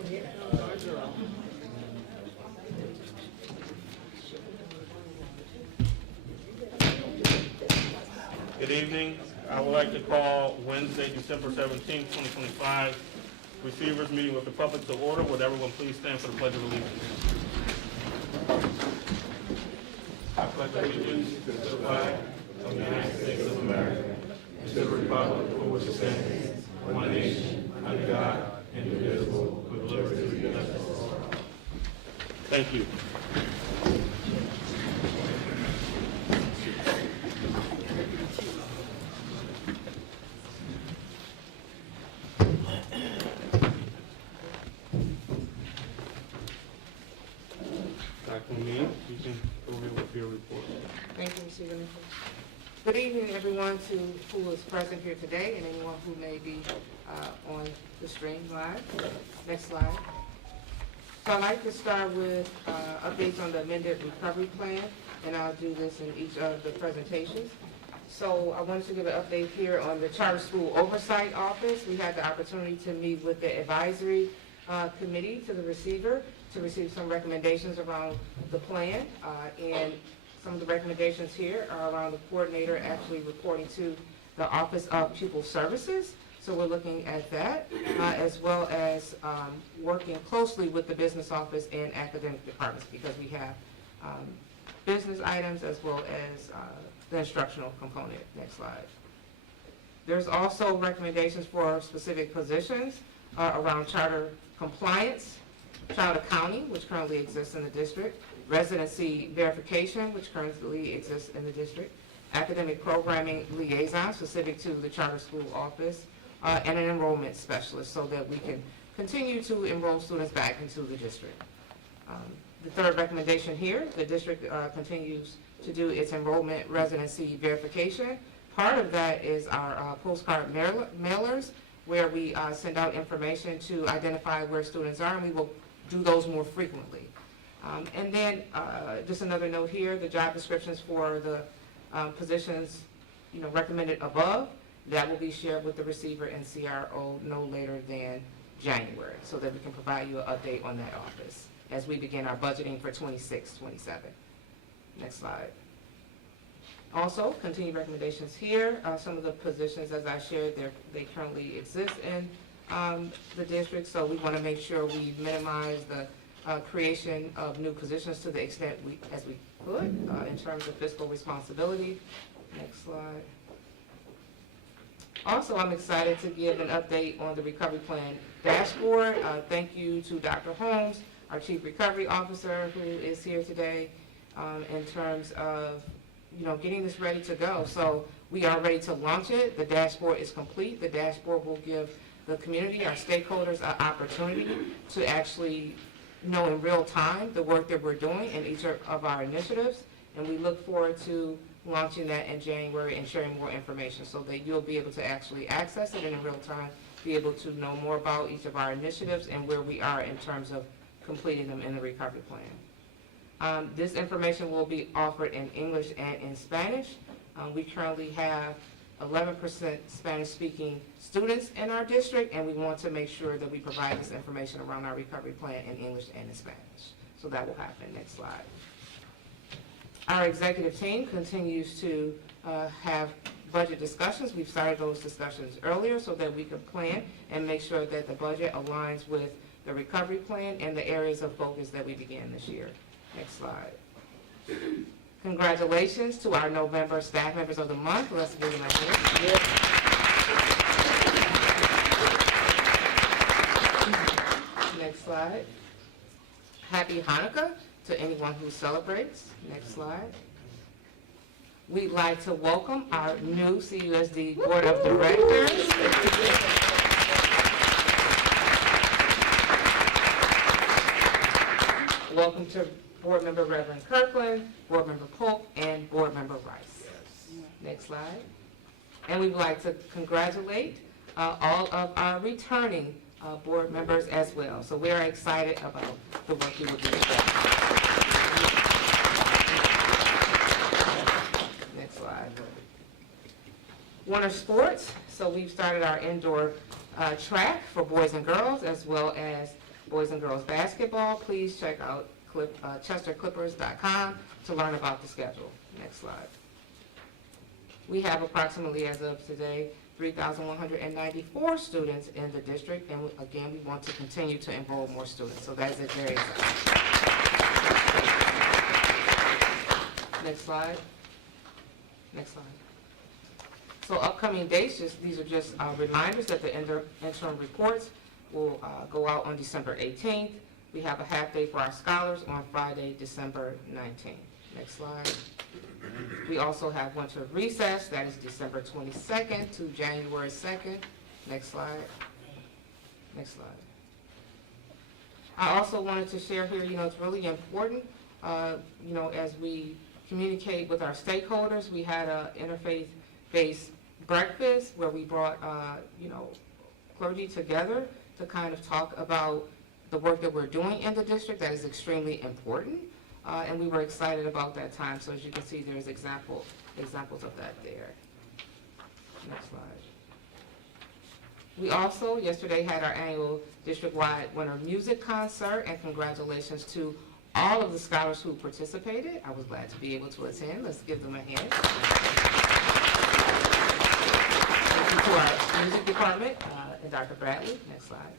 Good evening. I would like to call Wednesday, December 17th, 2025, Receivers Meeting with the Public to order. Would everyone please stand for the Pledge of Allegiance? I pledge allegiance to the flag of the United States of America and to the republic for which it stands, one nation, under God, indivisible, with liberty and justice for all. Thank you. Dr. Mead, you can go ahead with your report. Thank you, Mr. Winifred. Good evening, everyone who is present here today and anyone who may be on the stream live. Next slide. So I'd like to start with updates on the amended recovery plan, and I'll do this in each of the presentations. So I wanted to give an update here on the Charter School Oversight Office. We had the opportunity to meet with the advisory committee to the receiver to receive some recommendations around the plan, and some of the recommendations here are around the coordinator actually reporting to the Office of Pupil Services. So we're looking at that, as well as working closely with the business office and academic departments, because we have business items as well as the instructional component. Next slide. There's also recommendations for specific positions around charter compliance, child accounting, which currently exists in the district, residency verification, which currently exists in the district, academic programming liaison specific to the charter school office, and an enrollment specialist so that we can continue to enroll students back into the district. The third recommendation here, the district continues to do its enrollment residency verification. Part of that is our postcard mailers, where we send out information to identify where students are, and we will do those more frequently. And then just another note here, the job descriptions for the positions recommended above, that will be shared with the receiver and CRO no later than January, so that we can provide you an update on that office as we begin our budgeting for 26, 27. Next slide. Also, continued recommendations here. Some of the positions, as I shared, they currently exist in the district, so we want to make sure we minimize the creation of new positions to the extent as we could in terms of fiscal responsibility. Next slide. Also, I'm excited to give an update on the recovery plan dashboard. Thank you to Dr. Holmes, our Chief Recovery Officer, who is here today, in terms of getting this ready to go. So we are ready to launch it. The dashboard is complete. The dashboard will give the community, our stakeholders, an opportunity to actually know in real time the work that we're doing in each of our initiatives. And we look forward to launching that in January and sharing more information so that you'll be able to actually access it in real time, be able to know more about each of our initiatives and where we are in terms of completing them in the recovery plan. This information will be offered in English and in Spanish. We currently have 11% Spanish-speaking students in our district, and we want to make sure that we provide this information around our recovery plan in English and in Spanish. So that will happen. Next slide. Our executive team continues to have budget discussions. We've started those discussions earlier so that we can plan and make sure that the budget aligns with the recovery plan and the areas of focus that we began this year. Next slide. Congratulations to our November Staff Members of the Month. Let's give them a hand. Next slide. Happy Hanukkah to anyone who celebrates. Next slide. We'd like to welcome our new CUSD Board of Directors. Welcome to Board Member Reverend Kirkland, Board Member Polk, and Board Member Rice. Next slide. And we would like to congratulate all of our returning board members as well. So we are excited about the work we will do together. Next slide. Winter sports. So we've started our indoor track for boys and girls, as well as boys and girls basketball, please check out chesterclippers.com to learn about the schedule. Next slide. We have approximately, as of today, 3,194 students in the district, and again, we want to continue to enroll more students, so that is a very exciting. Next slide. Next slide. So upcoming dates, these are just reminders that the interim reports will go out on December 18th. We have a half day for our scholars on Friday, December 19th. Next slide. We also have winter recess, that is December 22nd to January 2nd. Next slide. Next slide. I also wanted to share here, it's really important, as we communicate with our stakeholders. We had an interfaith-based breakfast where we brought, clergy together to kind of talk about the work that we're doing in the district. That is extremely important. And we were excited about that time. So as you can see, there's examples of that there. Next slide. We also, yesterday, had our annual district-wide winter music concert, and congratulations to all of the scholars who participated. I was glad to be able to attend. Let's give them a hand. Thank you to our music department and Dr. Bradley. Next slide.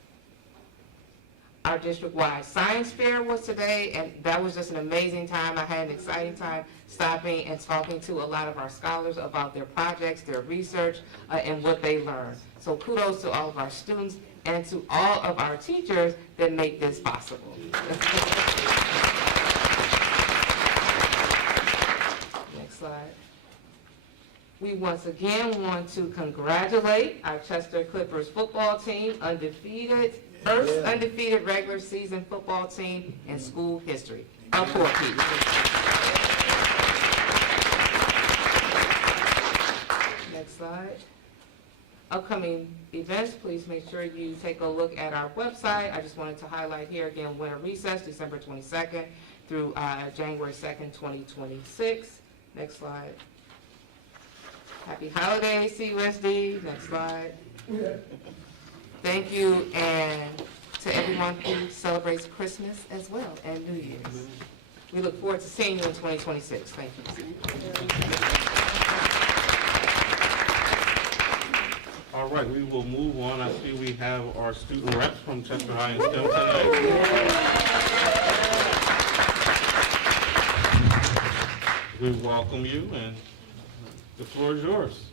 Our district-wide science fair was today, and that was just an amazing time. I had an exciting time stopping and talking to a lot of our scholars about their projects, their research, and what they learned. So kudos to all of our students and to all of our teachers that make this possible. Next slide. We once again want to congratulate our Chester Clippers football team, first undefeated regular season football team in school history. A four-peat. Next slide. Upcoming events, please make sure you take a look at our website. I just wanted to highlight here again, winter recess, December 22nd through January 2nd, 2026. Next slide. Happy holidays, CUSD. Next slide. Thank you, and to everyone who celebrates Christmas as well, and New Year's. We look forward to seeing you in 2026. Thank you. All right, we will move on. I see we have our student reps from Chester High and STEM tonight. We welcome you, and the floor is yours.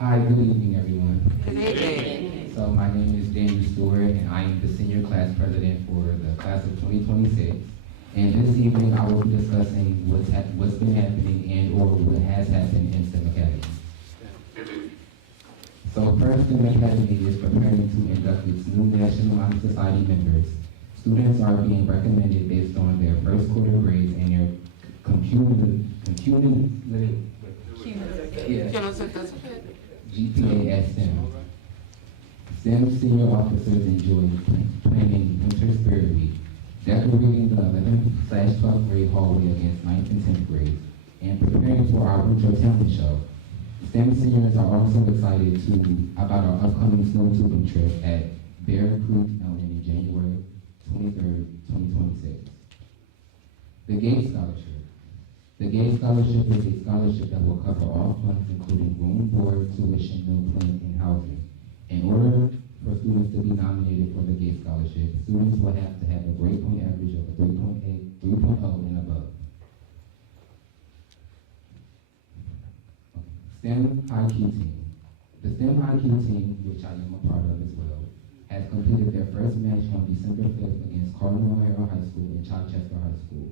Hi, good evening, everyone. Good evening. So my name is James Stewart, and I am the senior class president for the class of 2026. And this evening, I will be discussing what's been happening and or what has happened in STEM Academy. So first, STEM Academy is preparing to induct its new National Honor Society members. Students are being recommended based on their first quarter grades and their GPA at STEM. STEM senior officers enjoy planning Winter Spirit Week, decorating the 11th/12th grade hallway against 9th and 10th grades, and preparing for our Winter Talent Show. STEM seniors are also excited about our upcoming snow tubing trip at Bear Creek Mountain in January 23rd, 2026. The Gates Scholarship. The Gates Scholarship is a scholarship that will cover all funds, including room, board, tuition, meal plans, and housing. In order for students to be nominated for the Gates Scholarship, students will have to have a grade point average of a 3.0 and above. STEM IQ Team. The STEM IQ Team, which I am a part of as well, has completed their first match on December 5th against Cardinal O'Hara High School and Chichester High School.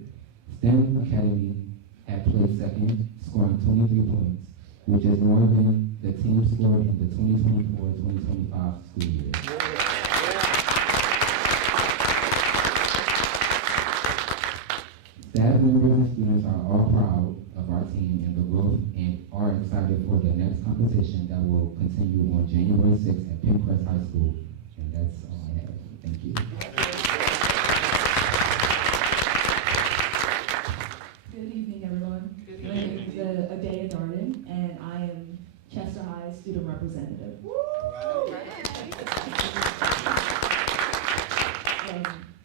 STEM Academy had placed second, scoring 23 points, which is more than the team scored in the 2024-2025 school year. Staff members and students are all proud of our team and the growth and are excited for the next competition that will continue on January 6th at Pencrest High School. And that's all I have. Thank you. Good evening, everyone. Good My name is Adaya Darden, and I am Chester High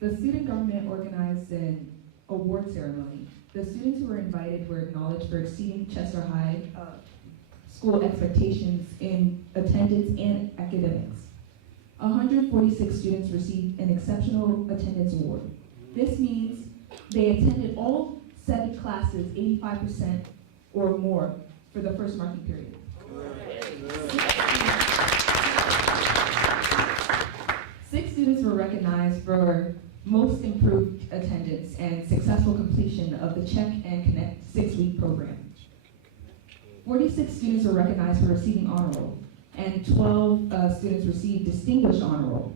The student government organized an award ceremony. The students who were invited were acknowledged for exceeding Chester High school expectations in attendance and academics. 146 students received an exceptional attendance award. This means they attended all 7 classes 85% or more for the first marking period. 6 students were recognized for most improved attendance and successful completion of the Check and Connect 6-week program. 46 students were recognized for receiving honor roll, and 12 students received distinguished honor roll.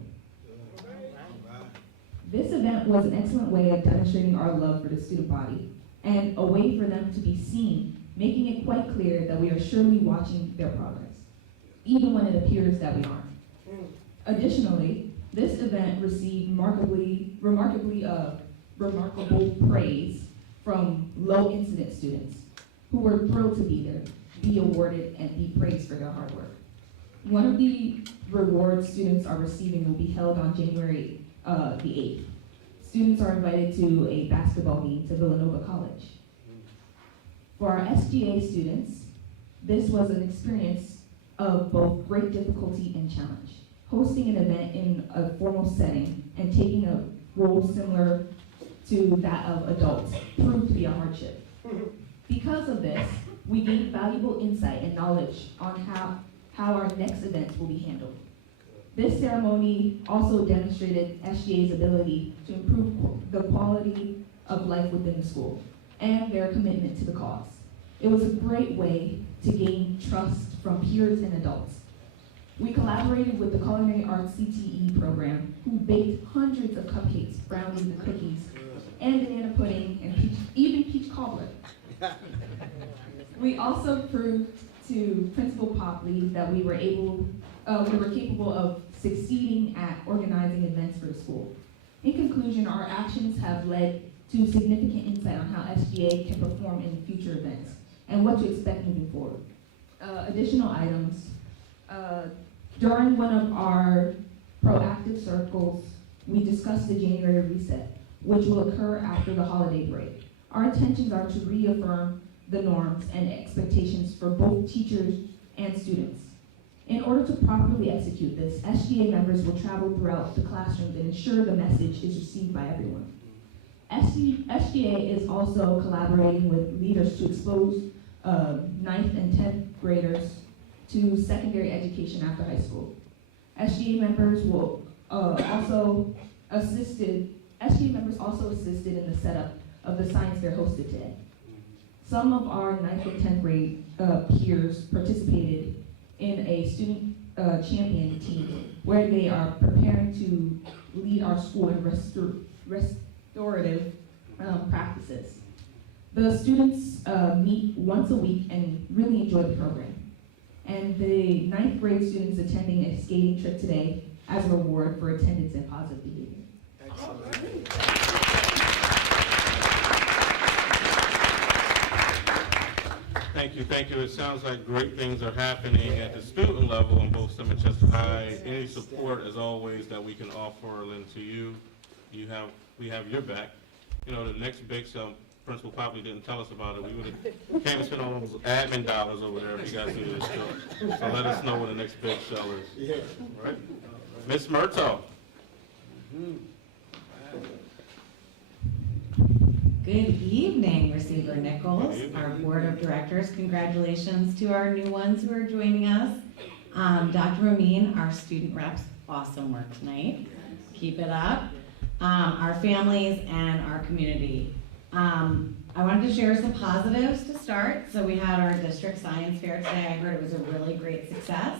This event was an excellent way of demonstrating our love for the student body and a way for them to be seen, making it quite clear that we are surely watching their progress, even when it appears that we aren't. Additionally, this event received remarkable praise from low-incident students who were thrilled to be there, be awarded, and be praised for their hard work. One of the rewards students are receiving will be held on January the 8th. Students are invited to a basketball game to Villanova College. For our SGA students, this was an experience of both great difficulty and challenge. Hosting an event in a formal setting and taking a role similar to that of adults proved to be a hardship. Because of this, we gained valuable insight and knowledge on how our next events will be handled. This ceremony also demonstrated SGA's ability to improve the quality of life within the school and their commitment to the cause. It was a great way to gain trust from peers and adults. We collaborated with the Culinary Arts CTE program, who baked hundreds of cupcakes, brownies, and cookies, and banana pudding, and even peach cobbler. We also proved to Principal Popley that we were capable of succeeding at organizing events for the school. In conclusion, our actions have led to significant insight on how SGA can perform in future events and what to expect moving forward. Additional items. During one of our proactive circles, we discussed the January reset, which will occur after the holiday break. Our intentions are to reaffirm the norms and expectations for both teachers and students. In order to properly execute this, SGA members will travel throughout the classrooms and ensure the message is received by everyone. SGA is also collaborating with leaders to expose 9th and 10th graders to secondary education after high school. SGA members also assisted in the setup of the science fair hosted today. Some of our 9th and 10th grade peers participated in a student champion team where they are preparing to lead our school in restorative practices. The students meet once a week and really enjoy the program. And the 9th grade students attending a skating trip today as a reward for attendance and positive behavior. Excellent. Thank you. It sounds like great things are happening at the student level in both Summit Chester High. Any support, as always, that we can offer, lend to you, we have your back. You know, the next big sale, Principal Popley didn't tell us about it. We would have came and spent all those admin dollars over there if you guys do this stuff. So let us know when the next big sale is. Yeah. All right. Ms. Murtaugh. Good evening, Receiver Nichols, our Board of Directors. Congratulations to our new ones who are joining us. Dr. Amin, our student reps, awesome work tonight. Keep it up. Our families and our community. I wanted to share some positives to start. So we had our district science fair today. I heard it was a really great success.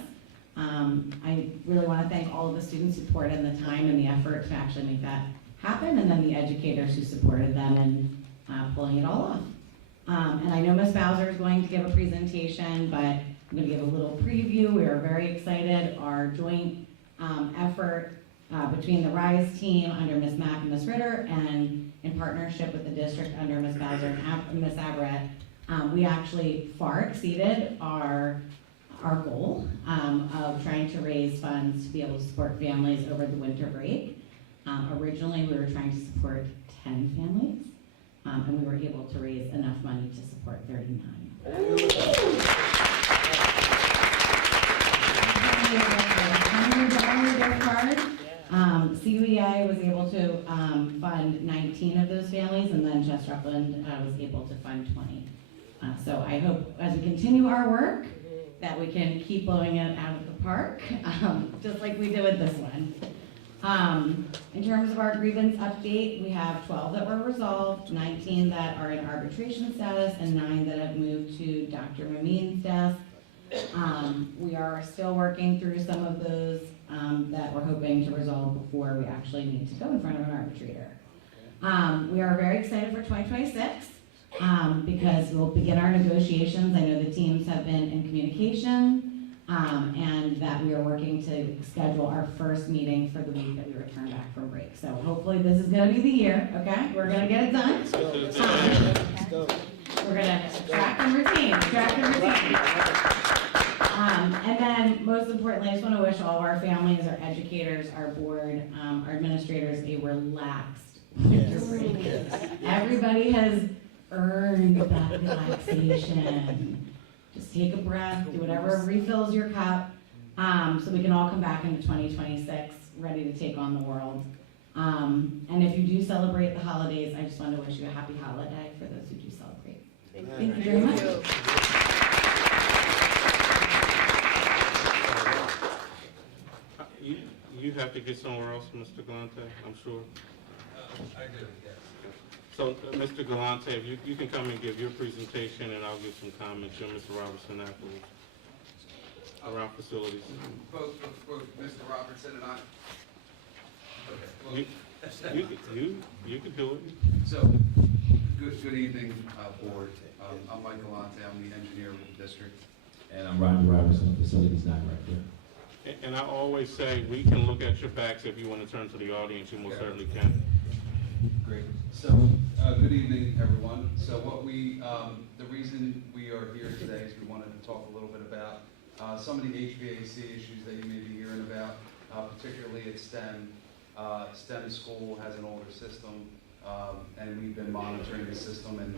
I really want to thank all of the students who poured in the time and the effort to actually make that happen, and then the educators who supported them in pulling it all off. And I know Ms. Bowser is going to give a presentation, but I'm going to give a little preview. We are very excited. Our joint effort between the RISE team under Ms. Mack and Ms. Ritter, and in partnership with the district under Ms. Bowser and Ms. Averett, we actually far exceeded our goal of trying to raise funds to be able to support families over the winter break. Originally, we were trying to support 10 families, and we were able to raise enough money to support 39. CUEI was able to fund 19 of those families, and then Just Rutland was able to fund 20. So I hope as we continue our work that we can keep blowing it out of the park, just like we did with this one. In terms of our grievance update, we have 12 that were resolved, 19 that are in arbitration status, and 9 that have moved to Dr. Mameen's desk. We are still working through some of those that we're hoping to resolve before we actually need to go in front of an arbitrator. We are very excited for 2026 because we'll begin our negotiations. I know the teams have been in communication and that we are working to schedule our first meeting for the week that we return back from break. So hopefully this is going to be the year, okay? We're going to get it done. We're going to track and retain. And then, most importantly, I just want to wish all of our families, our educators, our board, our administrators a relaxed winter break. Everybody has earned that relaxation. Just take a breath, do whatever refills your cup, so we can all come back into 2026 ready to take on the world. And if you do celebrate the holidays, I just want to wish you a happy holiday for those who do celebrate. Thank you very much. You have to get somewhere else, Mr. Galante, I'm sure. I do, yes. So, Mr. Galante, if you can come and give your presentation, and I'll give some comments, you and Mr. Robertson afterwards, around facilities. Both Mr. Robertson and I. Okay. You can do it. So, good evening, board. I'm Mike Galante, I'm the engineer with the district. And I'm Rodney Robertson, Facilities Director. And I always say, we can look at your backs if you want to turn to the audience, you most certainly can. Great. So, good evening, everyone. So the reason we are here today is we wanted to talk a little bit about some of the HVAC issues that you may be hearing about, particularly at STEM. STEM school has an older system, and we've been monitoring the system, and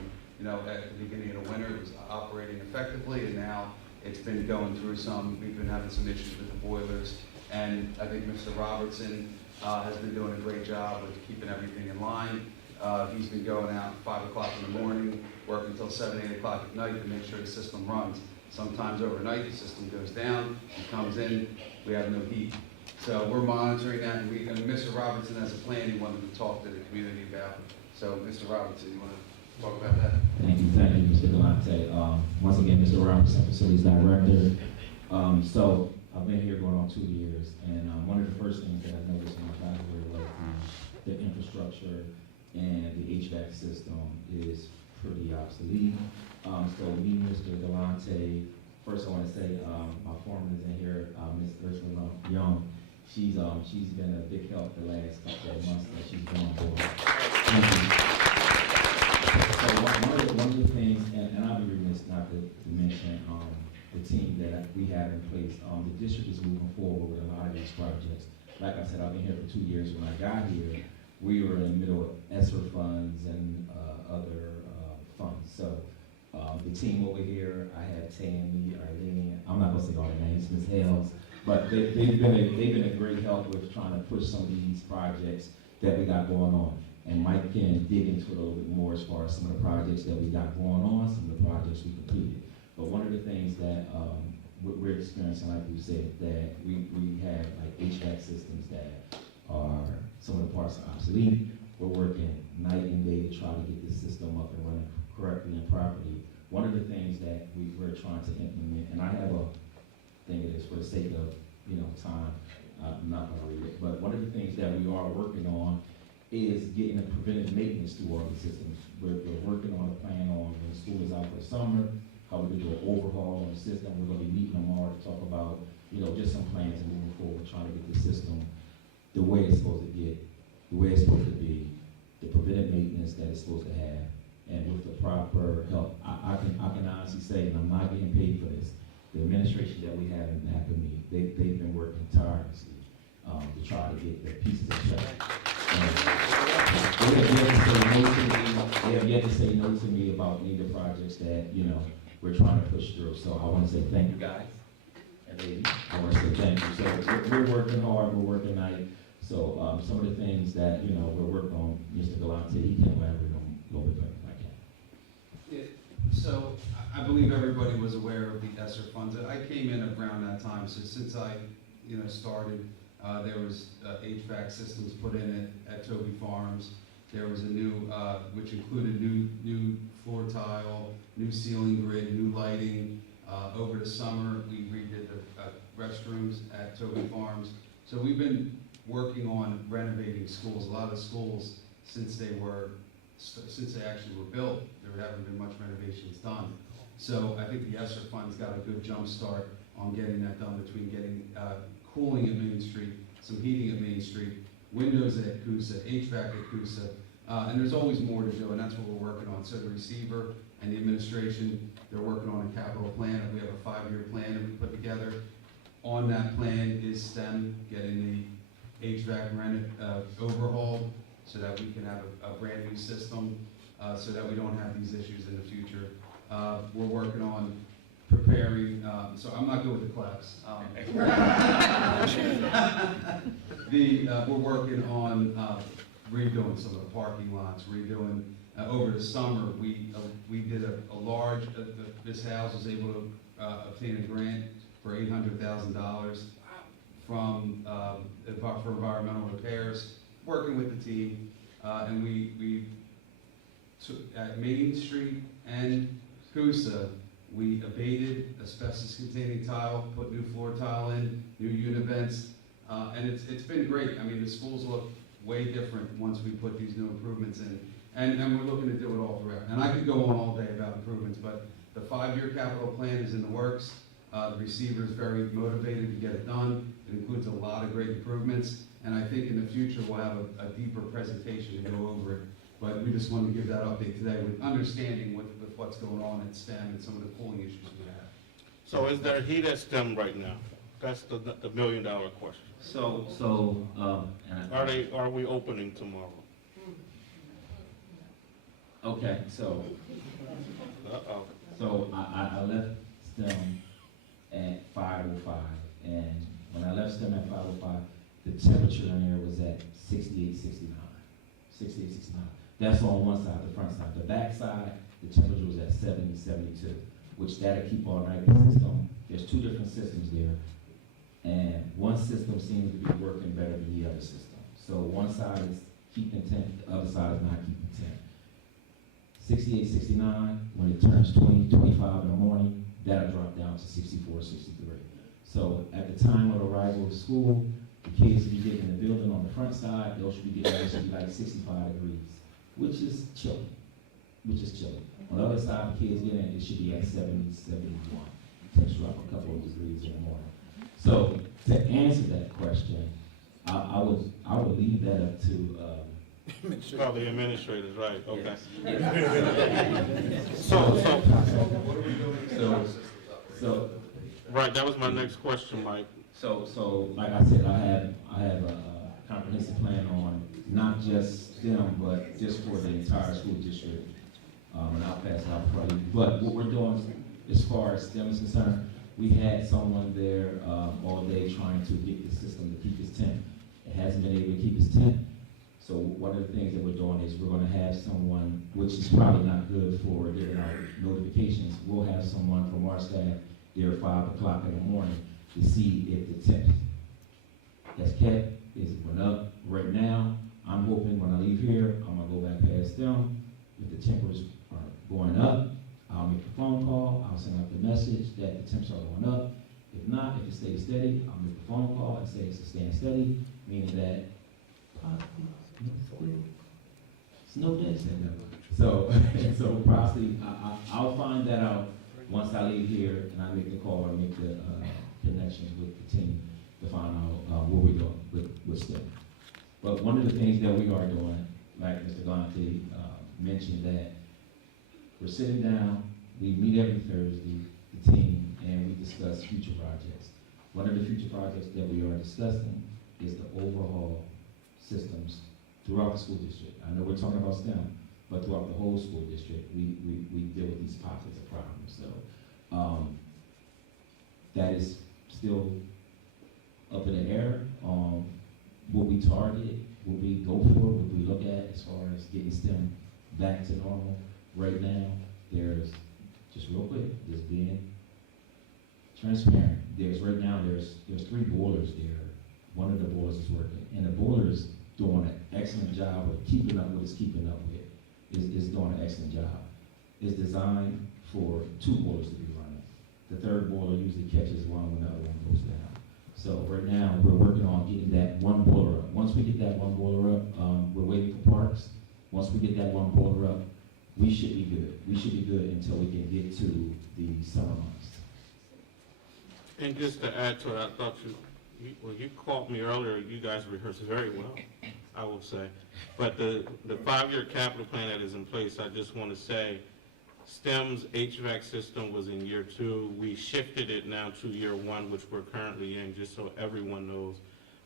at the beginning of the winter, it was operating effectively, and now it's been going through we've been having some issues with the boilers, and I think Mr. Robertson has been doing a great job with keeping everything in line. He's been going out at 5 o'clock in the morning, working until 7, 8 o'clock at night to make sure the system runs. Sometimes overnight the system goes down, he comes in, we have no heat. So we're monitoring that, and Mr. Robertson has a plan he wanted to talk to the community about. So Mr. Robertson, you want to talk about that? Thank you, Mr. Galante. Once again, Mr. Robertson, Facilities Director. So I've been here going on 2 years, and one of the first things that I noticed when I got here was the infrastructure and the HVAC system is pretty obsolete. So me, Mr. Galante, first I want to say my foreman is in here, Ms. Ursula Young. She's been a big help the last couple of months that she's been on board. So one of the things, and I'll be remiss not to mention the team that we have in place. The district is moving forward with a lot of these projects. Like I said, I've been here for 2 years. When I got here, we were in the middle of ESSER funds and other funds. So the team over here, I have Tammy, Arlene, I'm not gonna say all the names, Ms. Hales, but they've been a great help with trying to push some of these projects that we got going on. And Mike can dig into it a little bit more as far as some of the projects that we got going on, some of the projects we completed. But one of the things that we're experiencing, like you said, that we have like HVAC systems that are, some of the parts are obsolete. We're working night and day to try to get this system up and running correctly and properly. One of the things that we're trying to implement, and I have a thing of this for the sake of time, I'm not going to read it, but one of the things that we are working on is getting a preventive maintenance through all the systems. We're working on a plan on when school is out for the summer, how we do an overhaul on the system. We're going to be meeting tomorrow to talk about, just some plans and moving forward, trying to get the system the way it's supposed to be, the preventive maintenance that it's supposed to have, and with the proper help. I can honestly say, and I'm not getting paid for this, the administration that we have in NAPAME, they've been working tirelessly to try to get the pieces in place. had to say no to me about any of the projects that, you know, we're trying to push through. So I want to say thank you guys. And ladies, I want to say thank you. So we're working hard, we're working night. So some of the things that, you know, we're working on, Mr. Galante, he can elaborate on a little bit better if I can. So I believe everybody was aware of the ESSER funds. I came in around that time, so since I, you know, started, there was HVAC systems put in at Toby Farms. There was a new, which included new floor tile, new ceiling grid, new lighting. Over the summer, we redid the restrooms at Toby Farms. So we've been working on renovating schools. A lot of the schools, since they actually were built, there haven't been much renovations done. So I think the ESSER fund's got a good jump start on getting that done, between getting cooling at Main Street, some heating at Main Street, windows at Coosa, HVAC at Coosa, and there's always more to do, and that's what we're working on. So the receiver and the administration, they're working on a capital plan. We have a 5-year plan that we put together. On that plan is STEM, getting the HVAC overhauled so that we can have a brand new system, so that we don't have these issues in the future. We're working on preparing, so I'm not good with the claps. We're working on redoing some of the parking lots, redoing, over the summer, we did a large, this house was able to obtain a grant for $800,000 from, for environmental repairs, working with the team, and we took, at Main Street and Coosa, we abated asbestos-containing tile, put new floor tile in, new univents, and it's been great. I mean, the schools look way different once we put these new improvements in, and we're looking to do it all throughout. And I could go on all day about improvements, but the 5-year capital plan is in the works. The receiver is very motivated to get it done. It includes a lot of great improvements, and I think in the future we'll have a deeper presentation to go over it. But we just wanted to give that update today with understanding with what's going on at STEM and some of the cooling issues we have. So is there heat at STEM right now? That's the $1 million question. Are we opening tomorrow? Okay, so I left STEM at 5:05, and when I left STEM at 5:05, the temperature in there was at 68, 69. That's on one side, the front side. The back side, the temperature was at 70, 72, which that'll keep all night. The system, there's 2 different systems there, and one system seems to be working better than the other system. So one side is keeping 10, the other side is not keeping 10. 68, 69, when it turns 20, 25 in the morning, that'll drop down to 64, 63. So at the time of arrival to school, the kids will be getting in the building on the front side, they'll be getting like 65 degrees, which is chilly. On the other side, the kids get in, it should be at 70, 71. It takes you up a couple of degrees in the morning. So to answer that question, I would leave that up to Probably the administrators, right, okay. Yes. So Right, that was my next question, Mike. So like I said, I have a comprehensive plan on not just STEM, but just for the entire school district. And I'll pass it out for you. But what we're doing as far as STEM is concerned, we had someone there all day trying to get the system to keep its 10. It hasn't been able to keep its 10. So one of the things that we're doing is we're going to have someone, which is probably not good for giving out notifications. We'll have someone from our staff there at 5 o'clock in the morning to see if the temp that's kept is went up. Right now, I'm hoping when I leave here, I'm gonna go back past them. If the temperatures are going up, I'll make a phone call. I'll send out the message that the temps are going up. If not, if it stays steady, I'll make a phone call and say it's staying steady, meaning that snow days. So possibly I'll find that out once I leave here and I make the call or make the connections with the team to find out what we're doing with STEM. But one of the things that we are doing, like Mr. Galante mentioned, that we're sitting down, we meet every Thursday, the team, and we discuss future projects. One of the future projects that we are discussing is the overhaul systems throughout the school district. I know we're talking about STEM, but throughout the whole school district, we deal with these pockets of problems. So that is still up in the air. What we target, what we go for, what we look at as far as getting STEM back to normal. Right now, there's, just real quick, just being transparent. There's 3 boilers there. One of the boilers is working, and the boiler's doing an excellent job of keeping up with it's keeping up with. Is doing an excellent job. It's designed for 2 boilers to be running. The 3rd boiler usually catches one when the other one goes down. So right now, we're working on getting that 1 boiler up. Once we get that 1 boiler up, we're waiting for parts. Once we get that 1 boiler up, we should be good. We should be good until we can get to the summer months. And just to add to it, I thought you called me earlier, you guys rehearsed very well, I will say. But the 5-year capital plan that is in place, I just want to say, STEM's HVAC system was in year 2. We shifted it now to year 1, which we're currently in, just so everyone knows.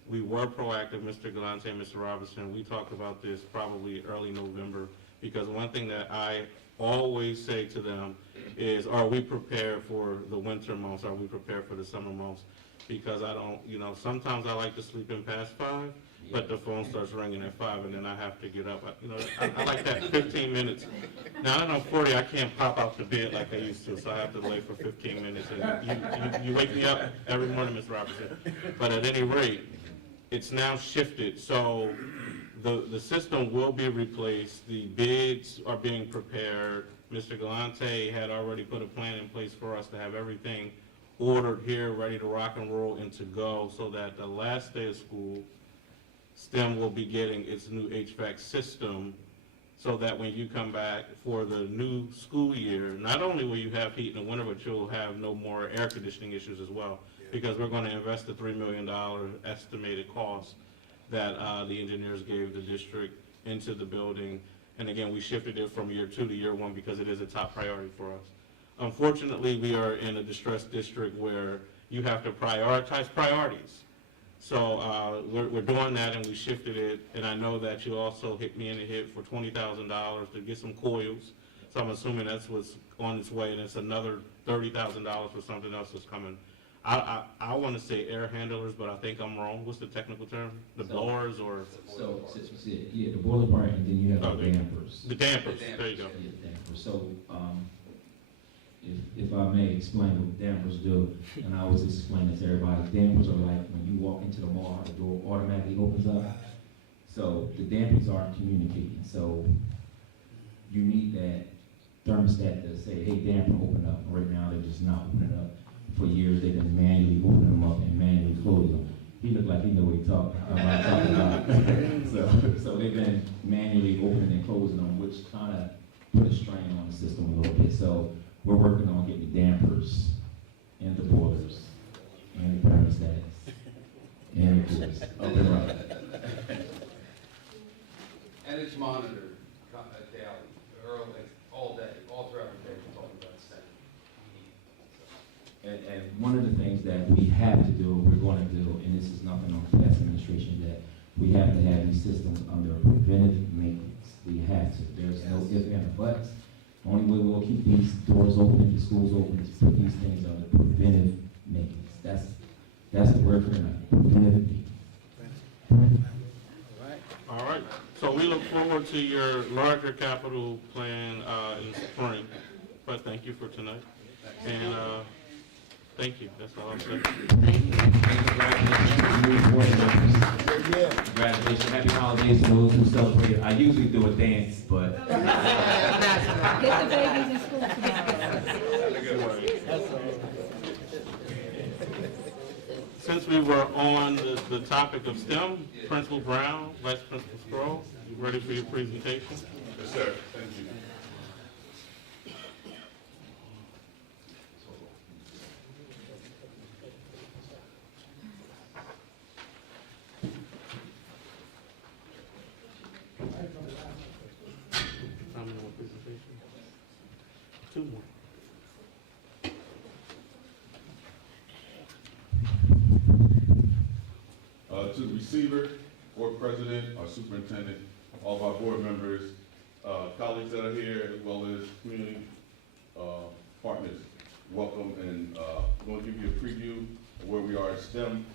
We were proactive, Mr. Galante and Mr. Robinson. We talked about this probably early November, because one thing that I always say to them is, are we prepared for the winter months? Are we prepared for the summer months? Because I don't, sometimes I like to sleep in past 5, but the phone starts ringing at 5, and then I have to get up. I like that 15 minutes. Now that I'm 40, I can't pop out the bed like I used to, so I have to lay for 15 minutes. And you wake me up every morning, Ms. Robertson. But at any rate, it's now shifted. So the system will be replaced. The bids are being prepared. Mr. Galante had already put a plan in place for us to have everything ordered here, ready to rock and roll and to go, so that the last day of school, STEM will be getting its new HVAC system, so that when you come back for the new school year, not only will you have heat in the winter, but you'll have no more air conditioning issues as well, because we're going to invest the $3 million estimated cost that the engineers gave the district into the building. And again, we shifted it from year 2 to year 1 because it is a top priority for us. Unfortunately, we are in a distressed district where you have to prioritize priorities. So we're doing that, and we shifted it. And I know that you also hit me in the hip for $20,000 to get some coils. So I'm assuming that's what's on its way, and it's another $30,000 for something else that's coming. I want to say air handlers, but I think I'm wrong. What's the technical term? The blowers or? So, since you said, the boiler part, and then you have the dampers. The dampers, there you go. Yeah, dampers. So, if I may explain what dampers do, and I always explain it to everybody, dampers are like when you walk into the mall, the door automatically opens up. So the dampers aren't communicating. So you need that thermostat to say, hey, damper, open up. Right now, they're just not opening up. For years, they've been manually opening them up and manually closing them. He looked like he knew what he talking about. So they've been manually opening and closing them, which kind of put a strain on the system a little bit. So we're working on getting the dampers and the boilers and the thermostats and the coolers up and running. And it's monitored daily, early, all day, all throughout the day, we're talking about STEM. And one of the things that we have to do, we're going to do, and this is nothing on the past administration, that we have to have these systems under preventive maintenance. We have to. There's no ifs and buts. Only way we'll keep these doors open, the schools open, is put these things under preventive maintenance. That's the word for tonight. Preventive maintenance. All right. So we look forward to your larger capital plan in spring. But thank you for tonight. And thank you. That's all I'm saying. Congratulations. Happy holidays to those who celebrate. I usually do a dance, but Get the babies in school tomorrow. Since we were on the topic of STEM, Principal Brown, Vice Principal Sproul, you ready for your presentation? Yes, sir. Thank you. How many more presentations? 2 more. To the receiver, board president, our superintendent, all of our board members, colleagues that are here, as well as community partners, welcome, and I'm going to give you a preview of where we are at STEM.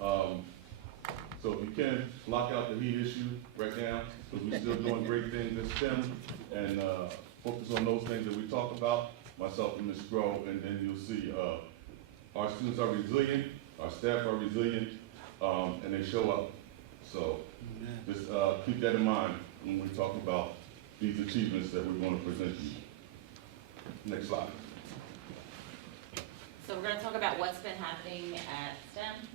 So if you can, block out the heat issue right now, because we're still doing great things in STEM, and focus on those things that we talked about, myself and Ms. Grove, and then you'll see our students are resilient, our staff are resilient, and they show up. So just keep that in mind when we talk about these achievements that we want to present to you. Next slide. So we're going to talk about what's been happening at STEM.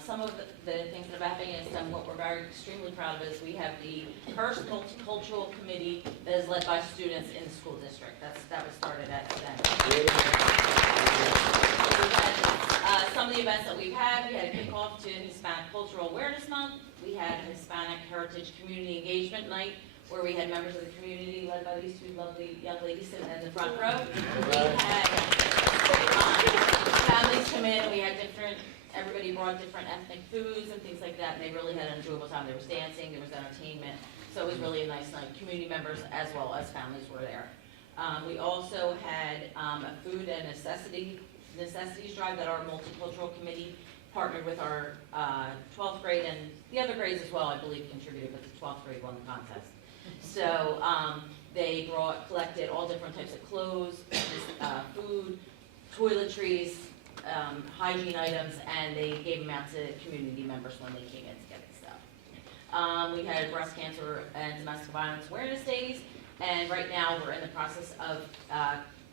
Some of the things that have happened at STEM, what we're very extremely proud of is we have the first multicultural committee that is led by students in the school district. That was started at STEM. Some of the events that we've had, we had a kickoff to Hispanic Cultural Awareness Month. We had a Hispanic Heritage Community Engagement Night, where we had members of the community led by these two lovely young ladies sitting in the front row. We had families come in, and we had everybody brought different ethnic foods and things like that, and they really had an enjoyable time. There was dancing, there was entertainment, so it was really a nice night. Community members as well as families were there. We also had a food and necessities drive that our multicultural committee partnered with our 12th grade, and the other grades as well, I believe, contributed, but the 12th grade won the contest. So they collected all different types of clothes, food, toiletries, hygiene items, and they gave them out to community members when they came in to get the stuff. We had breast cancer and domestic violence awareness days, and right now we're in the process of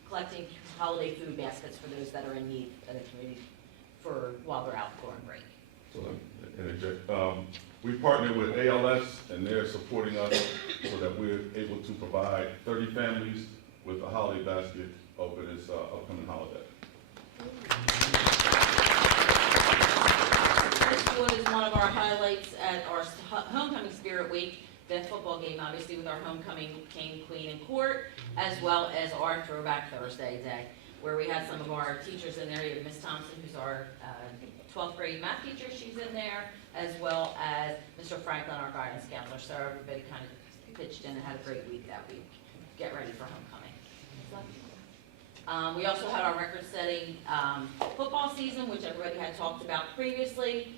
collecting holiday food baskets for those that are in need in the community for while they're out for a break. So interject. We partner with ALS, and they're supporting us so that we're able to provide 30 families with a holiday basket over this upcoming holiday. This was one of our highlights at our Homecoming Spirit Week, the football game, obviously, with our homecoming king, queen, and court, as well as our Throwback Thursday day, where we had some of our teachers in there. You have Miss Thompson, who's our 12th grade math teacher, she's in there, as well as Mr. Franklin, our guidance counselor. So everybody kind of pitched in and had a great week that week. Get ready for homecoming. We also had our record-setting football season, which everybody had talked about previously.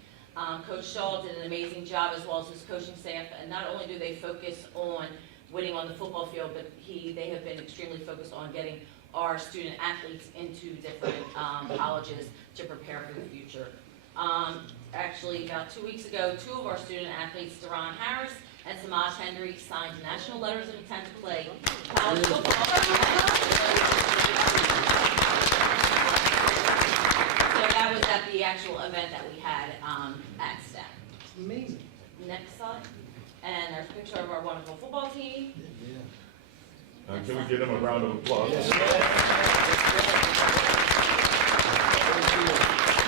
Coach Shaw did an amazing job, as well as his coaching staff, and not only do they focus on winning on the football field, but they have been extremely focused on getting our student athletes into different colleges to prepare for the future. Actually, about 2 weeks ago, two of our student athletes, Deron Harris and Samaj Hendry, signed national letters of intent to play college football. So that was at the actual event that we had at STEM. Amazing. Next slide. And there's a picture of our wonderful football team. Can we give them a round of applause?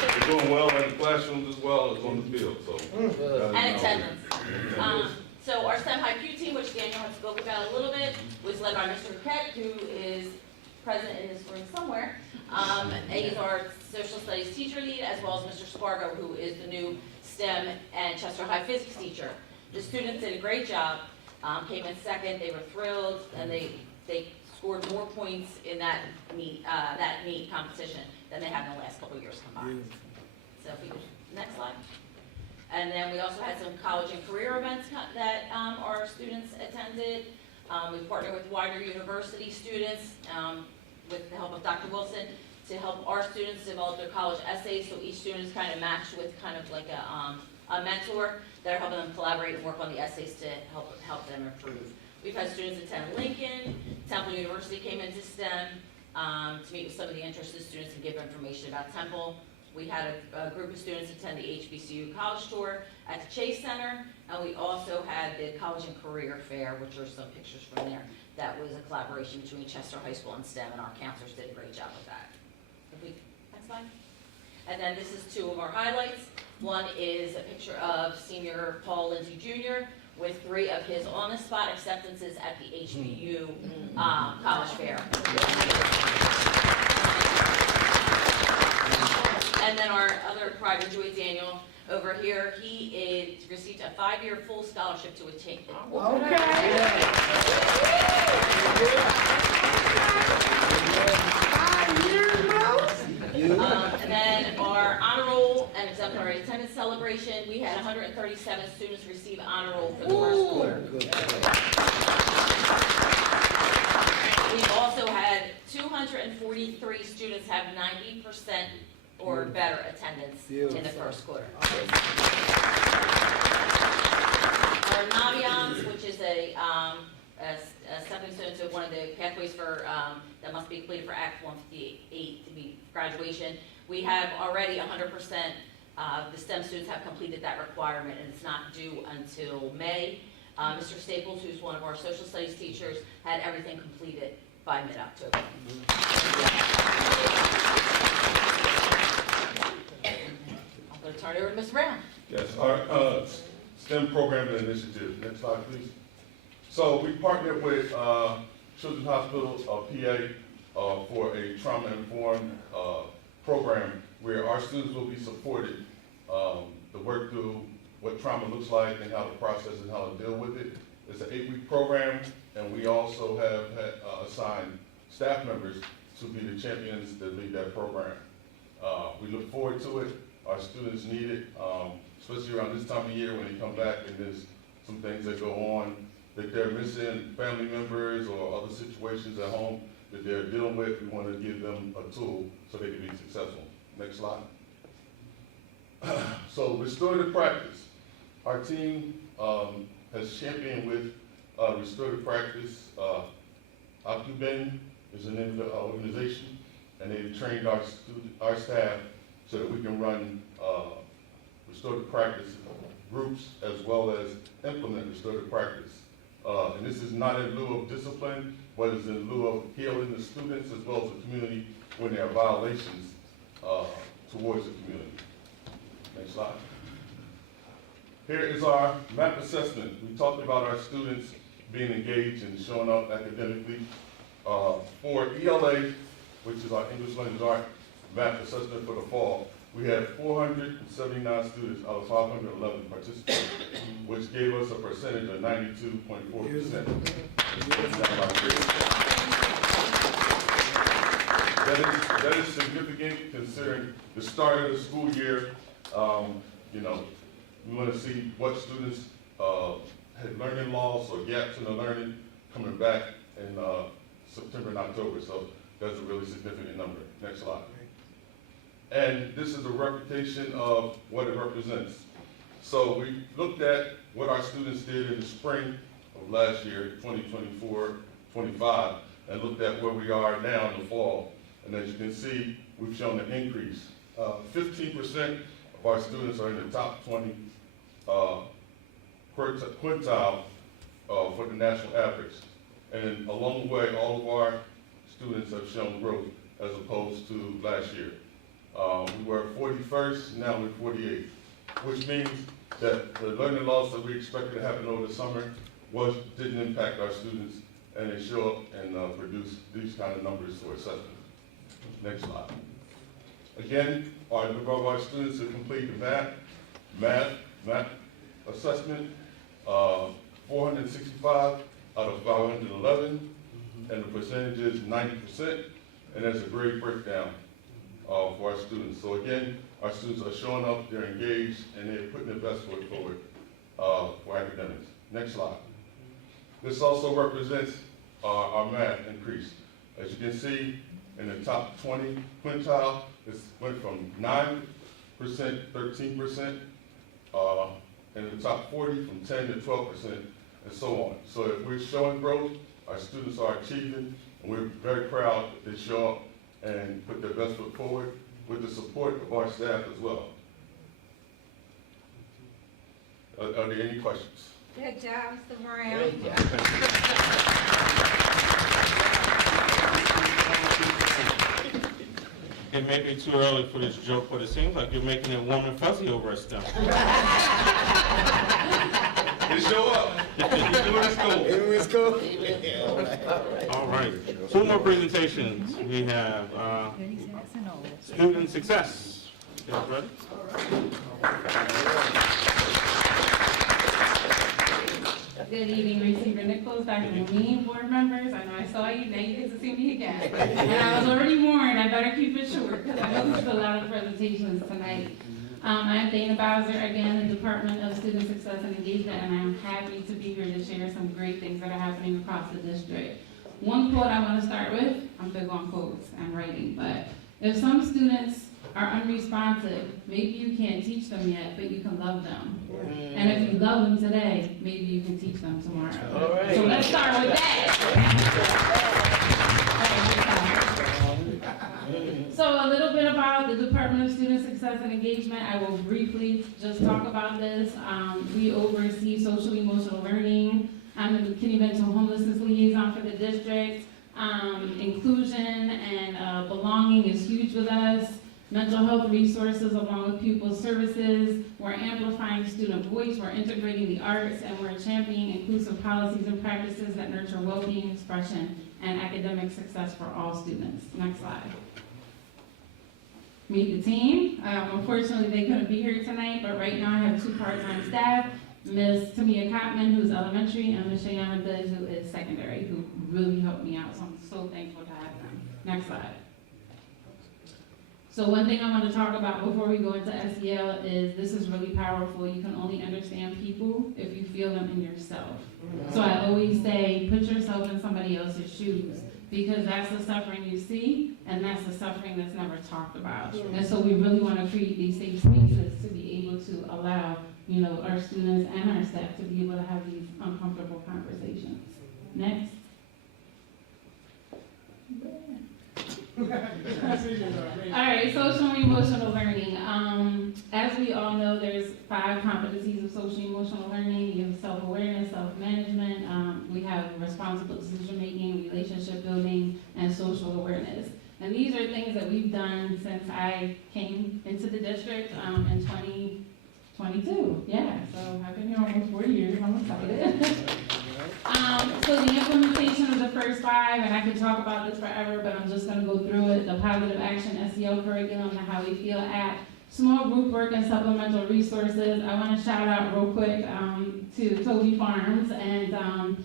They're doing well in the classrooms as well as on the field. So And attendance. So our STEM High Q team, which Daniel had spoken about a little bit, was led by Mr. Paquette, who is present in this room somewhere. He's our social studies teacher lead, as well as Mr. Spargo, who is the new STEM and Chester High physics teacher. The students did a great job, came in second, they were thrilled, and they scored more points in that meet competition than they have in the last couple of years combined. So if we could, next slide. And then we also had some college and career events that our students attended. We partnered with Wider University students with the help of Dr. Wilson to help our students develop their college essays. So each student is kind of matched with kind of like a mentor that are helping them collaborate and work on the essays to help them improve. We've had students attend Lincoln. Temple University came into STEM to meet with some of the interested students and give information about Temple. We had a group of students attend the HBCU college tour at the Chase Center, and we also had the College and Career Fair, which are some pictures from there. That was a collaboration between Chester High School and STEM, and our counselors did a great job with that. Next slide. And then this is two of our highlights. One is a picture of senior Paul Lindsay Jr. with 3 of his on-the-spot acceptances at the HBU college fair. And then our other pride and joy, Daniel, over here. He received a 5-year full scholarship to attend. And then our honor roll and exemplary attendance celebration, we had 137 students receive honor roll for the first quarter. We've also had 243 students have 90% or better attendance in the first quarter. Our Naviance, which is a stepping stone to one of the pathways for, that must be completed for Act 158 to be graduation. We have already 100%, the STEM students have completed that requirement, and it's not due until May. Mr. Staples, who's one of our social studies teachers, had everything completed by mid-October. I'm going to turn it over to Ms. Brown. Yes, our STEM program and initiative. Next slide, please. So we partnered with Children's Hospital of PA for a trauma-informed program where our students will be supported to work through what trauma looks like and how to process and how to deal with it. It's an 8-week program, and we also have had, assigned staff members to be the champions that lead that program. We look forward to it. Our students need it, especially around this time of year when they come back and there's some things that go on that they're missing, family members or other situations at home that they're dealing with. We want to give them a tool so they can be successful. Next slide. So restorative practice. Our team has championed with restorative practice. Occubane is the name of the organization, and they've trained our staff so that we can run restorative practice groups as well as implement restorative practice. And this is not in lieu of discipline, but it's in lieu of healing the students as well as the community when there are violations towards the community. Next slide. Here is our MAP assessment. We talked about our students being engaged and showing up academically. For ELA, which is our English Language Art MAP assessment for the fall, we had 479 students out of 511 participants, which gave us a percentage of 92.4%. That is significant considering the start of the school year. You know, we want to see what students had learning loss or gaps in the learning coming back in September and October. So that's a really significant number. Next slide. And this is a replication of what it represents. So we looked at what our students did in the spring of last year, 2024-25, and looked at where we are now in the fall. And as you can see, we've shown an increase. 15% of our students are in the top 20 quintile for the national average. And along the way, all of our students have shown growth as opposed to last year. We were 41st, now we're 48th, which means that the learning loss that we expected to happen over the summer didn't impact our students, and they show up and produce these kind of numbers for assessment. Next slide. Again, our number of our students who complete the math assessment, 465 out of 511, and the percentage is 90%, and that's a great breakdown for our students. So again, our students are showing up, they're engaged, and they're putting their best foot forward for academics. Next slide. This also represents our math increase. As you can see, in the top 20 quintile, this went from 9%, 13%, in the top 40 from 10 to 12%, and so on. So if we're showing growth, our students are achieving, and we're very proud that they show up and put their best foot forward with the support of our staff as well. Are there any questions? Good job, Mr. Brown. Great job. It may be too early for this joke, but it seems like you're making it warm and fuzzy over at STEM. They show up. Even in school. All right, 2 more presentations. We have student success. Y'all ready? Good evening, Receiver Nichols, Dr. Moline, board members. I know I saw you, now you get to see me again. And I was already warned, I better keep it short, because I know there's a lot of presentations tonight. I'm Dana Bowser, again, in the Department of Student Success and Engagement, and I'm happy to be here to share some great things that are happening across the district. One quote I want to start with, I'm big on quotes and writing, but if some students are unresponsive, maybe you can't teach them yet, but you can love them. And if you love them today, maybe you can teach them tomorrow. All right. So let's start with that. So a little bit about the Department of Student Success and Engagement. I will briefly just talk about this. We oversee social emotional learning. I'm the McKinney-Vento Homelessness Liaison for the district. Inclusion and belonging is huge with us. Mental health resources along with pupil services. We're amplifying student voice, we're integrating the arts, and we're championing inclusive policies and practices that nurture well-being, expression, and academic success for all students. Next slide. Meet the team. Unfortunately, they couldn't be here tonight, but right now I have 2 part-time staff. Ms. Tamia Cotman, who's elementary, and Ms. Shayana Biz, who is secondary, who really helped me out, so I'm so thankful to have them. Next slide. So one thing I want to talk about before we go into SEL is this is really powerful. You can only understand people if you feel them in yourself. So I always say, put yourself in somebody else's shoes, because that's the suffering you see, and that's the suffering that's never talked about. And so we really want to create these safe spaces to be able to allow, you know, our students and our staff to be able to have these uncomfortable conversations. Next. All right, social and emotional learning. As we all know, there's 5 competencies of social and emotional learning. You have self-awareness, self-management, we have responsible decision-making, relationship building, and social awareness. And these are things that we've done since I came into the district in 2022. Yeah, so I've been here almost 4 years, I'm excited. So the implementation of the first 5, and I could talk about this forever, but I'm just going to go through it. The positive action SEL curriculum and how we feel at small group work and supplemental resources. I want to shout out real quick to Toby Farms and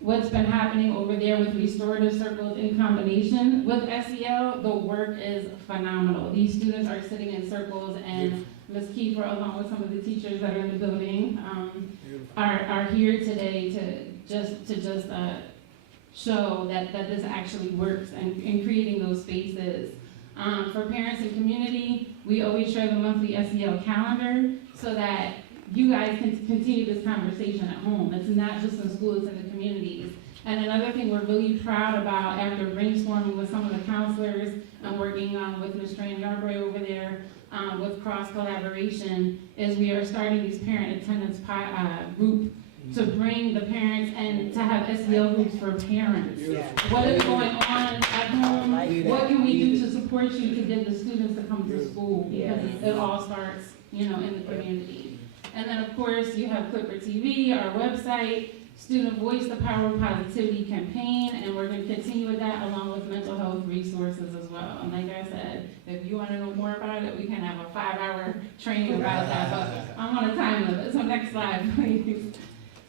what's been happening over there with restorative circles in combination with SEL. The work is phenomenal. These students are sitting in circles, and Ms. Kiefer, along with some of the teachers that are in the building, are here today to just show that this actually works and in creating those spaces. For parents and community, we always share the monthly SEL calendar so that you guys can continue this conversation at home. It's not just in schools, it's in the communities. And another thing we're really proud about after brainstorming with some of the counselors and working with Ms. Strand Yarbrough over there with cross collaboration is we are starting these parent attendance group to bring the parents and to have SEL groups for parents. What is going on at home? What can we do to support you to get the students to come to school? Because it all starts, you know, in the community. And then of course you have Clipper TV, our website, Student Voice, the Power of Positivity campaign, and we're going to continue with that along with mental health resources as well. And like I said, if you want to know more about it, we can have a 5-hour training about that, but I'm on a time limit, so next slide, please.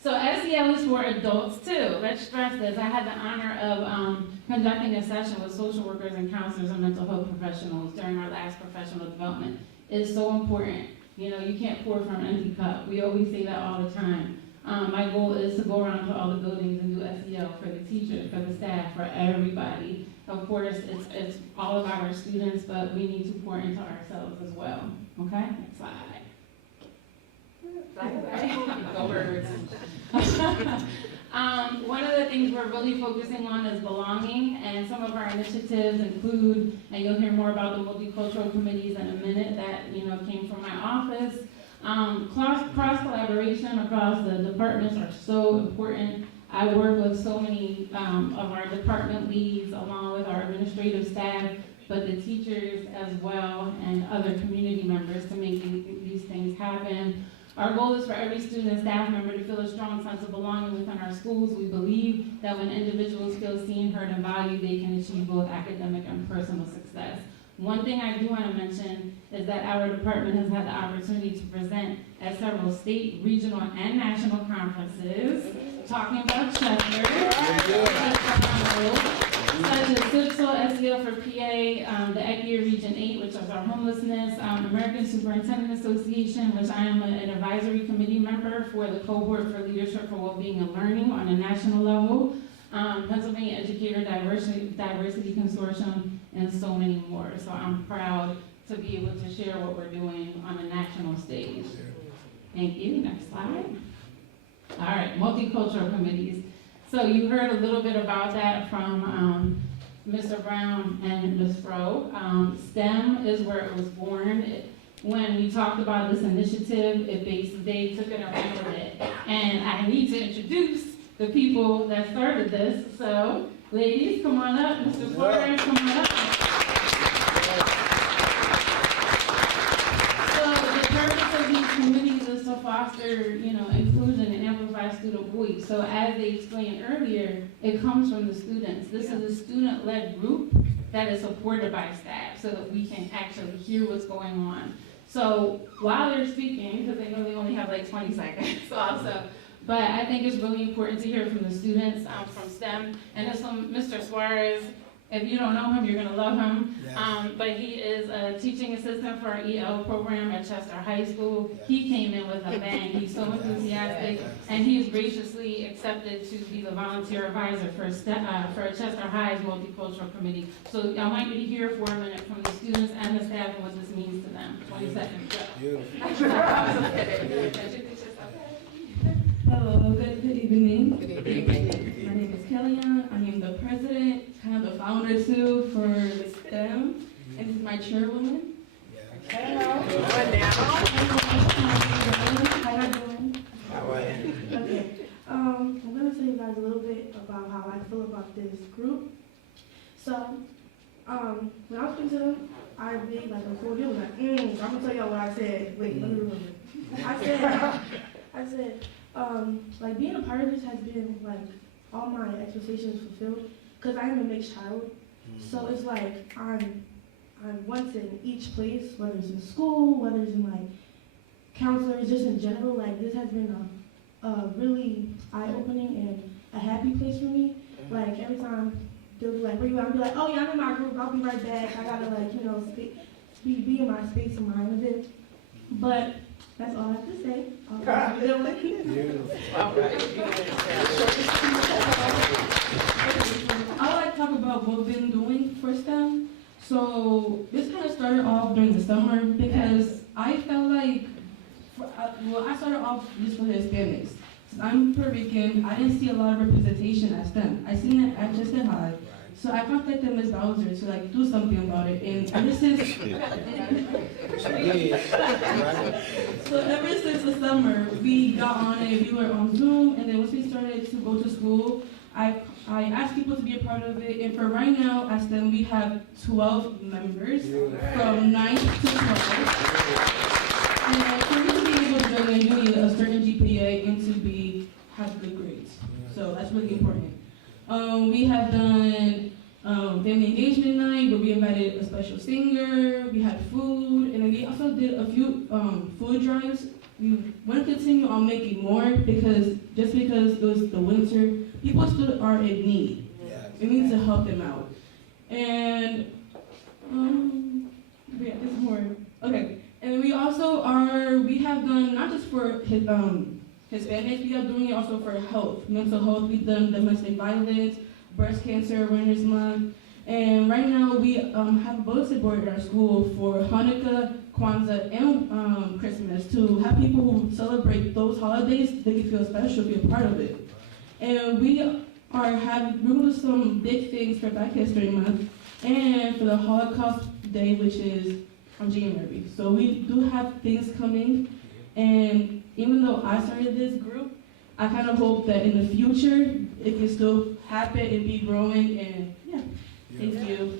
So SEL is for adults too. Let's stress this. I had the honor of conducting a session with social workers and counselors and mental health professionals during our last professional development. It's so important. You know, you can't pour from an empty cup. We always say that all the time. My goal is to go around to all the buildings and do SEL for the teachers, for the staff, for everybody. Of course, it's all about our students, but we need to pour into ourselves as well. Okay, next slide. Go birds. One of the things we're really focusing on is belonging, and some of our initiatives include, and you'll hear more about the multicultural committees in a minute that came from my office. Cross collaboration across the departments are so important. I work with so many of our department leads along with our administrative staff, but the teachers as well and other community members to make these things happen. Our goal is for every student and staff member to feel a strong sense of belonging within our schools. We believe that when individuals feel seen, heard, and valued, they can achieve both academic and personal success. One thing I do want to mention is that our department has had the opportunity to present at several state, regional, and national conferences talking about Chester, such as SIPSO, SEL for PA, the ECIA Region 8, which is our homelessness, American Superintendent Association, which I am an advisory committee member for the Cohort for Leadership for Wellbeing and Learning on a national level, Pennsylvania Educator Diversity Consortium, and so many more. So I'm proud to be able to share what we're doing on a national stage. Thank you. Next slide. All right, multicultural committees. So you heard a little bit about that from Mr. Brown and Ms. Fro. STEM is where it was born. When we talked about this initiative, they took it and ran with it. And I need to introduce the people that started this. So, ladies, come on up. Mr. Flores, come on up. So the purpose of these committees is to foster, inclusion and amplify student voice. So as they explained earlier, it comes from the students. This is a student-led group that is supported by staff so that we can actually hear what's going on. So while they're speaking, because they know they only have like 20 seconds also, but I think it's really important to hear from the students from STEM. And this one, Mr. Suarez, if you don't know him, you're gonna love him. Yes. But he is a teaching assistant for our EL program at Chester High School. Yes. He came in with a bang. He's so enthusiastic, and he is graciously accepted to be the volunteer advisor for Chester High's Multicultural Committee. So I want you to hear for a minute from the students and the staff and what this means to them. 20 seconds, go. Hello, good evening. Good evening. My name is Kellyanne. I am the president, kind of the founder too for the STEM, and this is my chairwoman. Hello. How you doing? How are you? Okay. I'm going to tell you guys a little bit about how I feel about this group. So, when I was speaking to them, I really like a cool deal. Like, I'm going to tell y'all what I said. Wait, let me remember. I said, like being a part of this has been like all my expectations fulfilled because I am a mixed child. So it's like I'm once in each place, whether it's in school, whether it's in like counselors, just in general. Like this has been a really eye-opening and a happy place for me. Like every time they'll be like, "Where you at?" I'll be like, "Oh yeah, I'm in my group. I'll be right back. I gotta like be in my space and mind a bit." But that's all I have to say. I would like to talk about what we've been doing for STEM. So this kind of started off during the summer because I felt like, I started off just for Hispanics. Since I'm Puerto Rican, I didn't see a lot of representation at STEM. I seen it at Chester High. So I contacted Ms. Bowser to like do something about it, and ever since so ever since the summer, we got on it. We were on Zoom, and then once we started to go to school, I asked people to be a part of it. And for right now, at STEM, we have 12 members from 9 to 12. And for me to be able to join, you need a certain GPA and to have good grades. So that's really important. We have done family engagement night where we invited a special singer, we had food, and then we also did a few food drives. We want to continue on making more because it was the winter, people still are in need. Yes. We need to help them out. And yeah, there's more. Okay, and we have done not just for Hispanics, we are doing it also for health, mental health. We've done domestic violence, breast cancer awareness month, and right now we have a bulletin board at our school for Hanukkah, Kwanzaa, and Christmas to have people who celebrate those holidays, they can feel special, be a part of it. And we're doing some big things for Black History Month and for the Holocaust Day, which is on January. So we do have things coming, and even though I started this group, I kind of hope that in the future it can still happen and be growing, and yeah, thank you.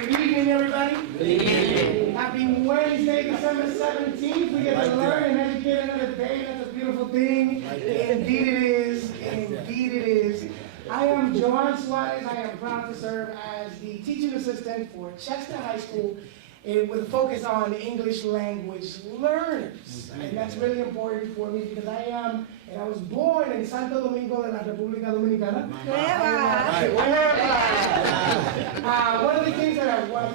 Good evening, everybody. Good evening. Happy Wednesday, December 17th. We get to learn and educate another day. That's a beautiful thing. Indeed it is. Indeed it is. I am Joan Suarez. I am proud to serve as the teaching assistant for Chester High School with a focus on English language learners. And that's really important for me because I was born in Santo Domingo de la República Dominicana. One of the things that was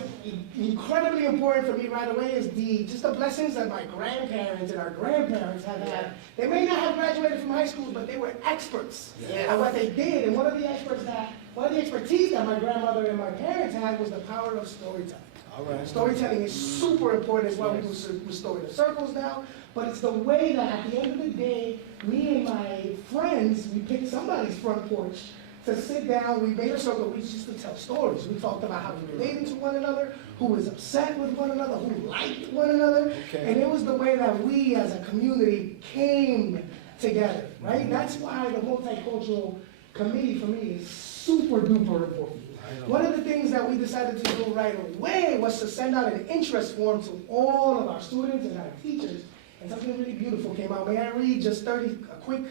incredibly important for me right away is just the blessings that my grandparents and our grandparents have had. They may not have graduated from high school, but they were experts at what they did. And one of the expertise that my grandmother and my parents had was the power of storytelling. Storytelling is super important as well. We do story the circles now, but it's the way that at the end of the day, me and my friends, we picked somebody's front porch to sit down. We made a circle. We used to tell stories. We talked about how we related to one another, who was upset with one another, who liked one another, and it was the way that we as a community came together, right? That's why the multicultural committee for me is super duper important. One of the things that we decided to do right away was to send out an interest form to all of our students and our teachers, and something really beautiful came out. May I read just a quick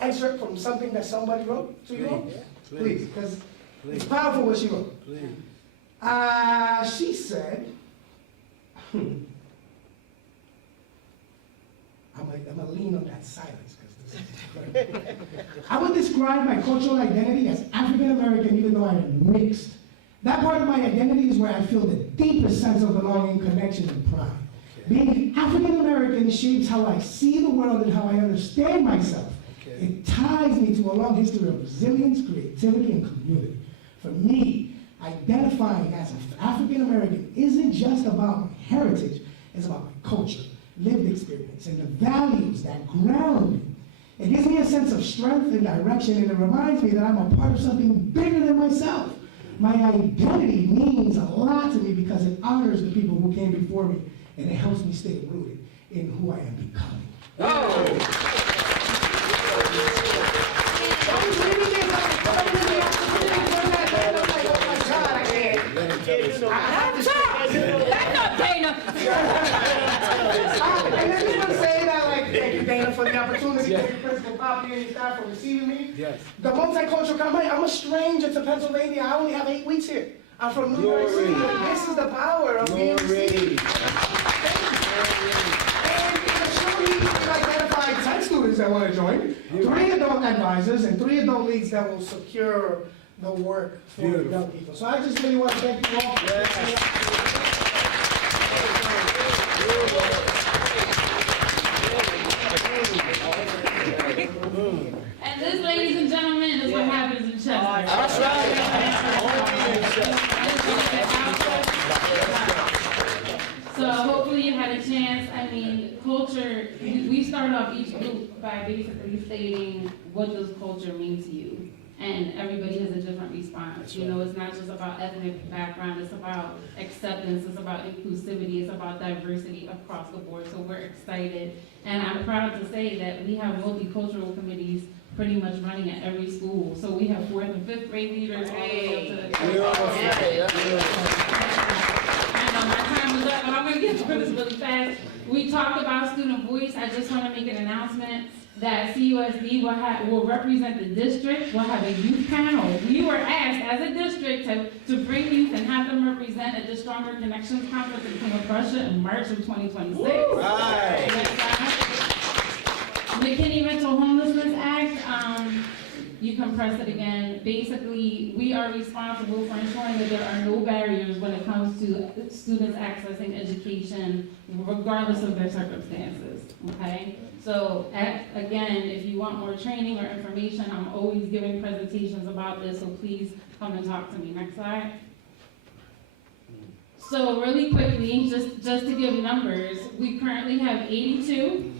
excerpt from something that somebody wrote to you? Please, because it's powerful what she wrote. She said, I'm gonna lean on that silence. I would describe my cultural identity as African American, even though I am mixed. That part of my identity is where I feel the deepest sense of belonging, connection, and pride. Being African American shapes how I see the world and how I understand myself. It ties me to a long history of resilience, creativity, and community. For me, identifying as African American isn't just about my heritage, it's about my culture, lived experience, and the values that ground me. It gives me a sense of strength and direction, and it reminds me that I'm a part of something bigger than myself. My identity means a lot to me because it honors the people who came before me, and it helps me stay rooted in who I am becoming. And let me just say that, thank you, Dana, for the opportunity. Thank you, Principal Poppy and your staff for receiving me. Yes. The multicultural company, I'm a stranger to Pennsylvania. I only have 8 weeks here. I'm from New York City. This is the power of being received. And we identified 10 students that want to join, 3 adult advisors, and 3 adult leads that will secure the work for young people. So I just really want to thank you all for listening. And this, ladies and gentlemen, is what happens in Chester. That's right. So hopefully you had a chance. I mean, culture, we start off each group by basically stating, what does culture mean to you? And everybody has a different response. You know, it's not just about ethnic background, it's about acceptance, it's about inclusivity, it's about diversity across the board. So we're excited. And I'm proud to say that we have multicultural committees pretty much running at every school. So we have 4th and 5th grade leaders all the way up to I know my time is up, but I'm gonna get through this really fast. We talked about student voice. I just want to make an announcement that CUSD will represent the district. We'll have a youth panel. We were asked as a district to bring youth and have them represent at the Stronger Connections Conference in King of Prussia in March of 2026. McKinney Rental Homelessness Act, you can press it again. Basically, we are responsible for ensuring that there are no barriers when it comes to students accessing education, regardless of their circumstances, okay? So, again, if you want more training or information, I'm always giving presentations about this, so please come and talk to me. Next slide. So, really quickly, just to give numbers, we currently have 82.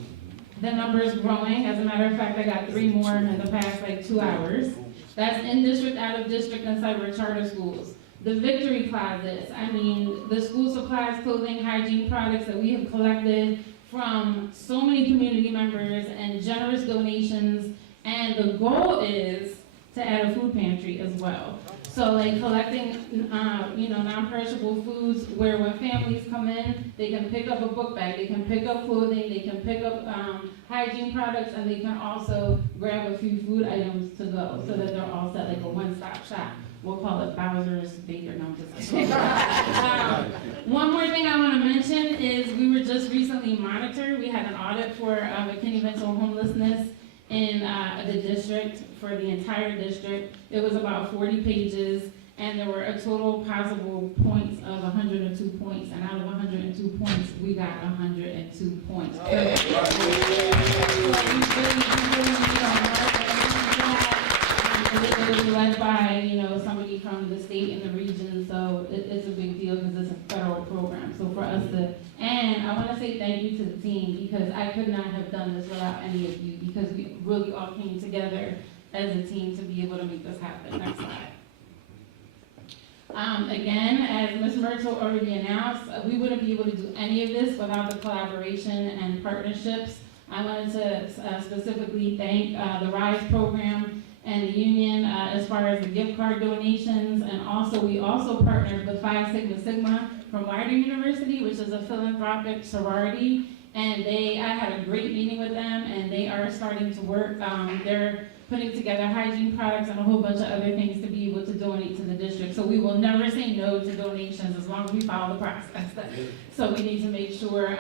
The number is growing. As a matter of fact, I got 3 more in the past 2 hours. That's in district, out of district, and cyber charter schools. The victory closets, I mean, the school supplies, clothing, hygiene products that we have collected from so many community members and generous donations. And the goal is to add a food pantry as well. So like collecting, non-perishable foods where when families come in, they can pick up a book bag, they can pick up clothing, they can pick up hygiene products, and they can also grab a few food items to go so that they're all set like a one-stop shop. We'll call it Bowser's Baker. No, I'm just kidding. One more thing I want to mention is we were just recently monitored. We had an audit for McKinney-Vento homelessness in the district, for the entire district. It was about 40 pages, and there were a total possible points of 102 points, and out of 102 points, we got 102 points. So we really need our work. It was led by, somebody from the state and the region, so it's a big deal because it's a federal program. So for us to, and I want to say thank you to the team, because I could not have done this without any of you, because we really all came together as a team to be able to make this happen. Next slide. Again, as Ms. Myrtle already announced, we wouldn't be able to do any of this without the collaboration and partnerships. I wanted to specifically thank the RISE program and the union as far as the gift card donations, and also we also partnered with Phi Sigma Sigma from Wider University, which is a philanthropic sorority, and I had a great meeting with them, and they are starting to work. They're putting together hygiene products and a whole bunch of other things to be able to donate to the district. So we will never say no to donations as long as we follow the process. So we need to make sure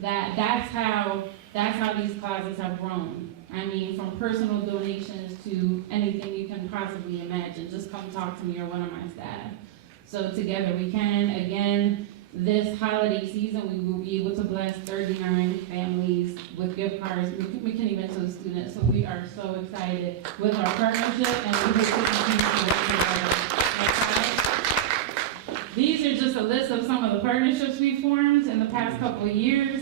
that that's how these closets have grown. I mean, from personal donations to anything you can possibly imagine. Just come talk to me or one of my staff. So together we can. Again, this holiday season, we will be able to bless 39 families with gift cards. We can even to the students. So we are so excited with our partnership, and we hope to continue to work together. Next slide. These are just a list of some of the partnerships we formed in the past couple of years.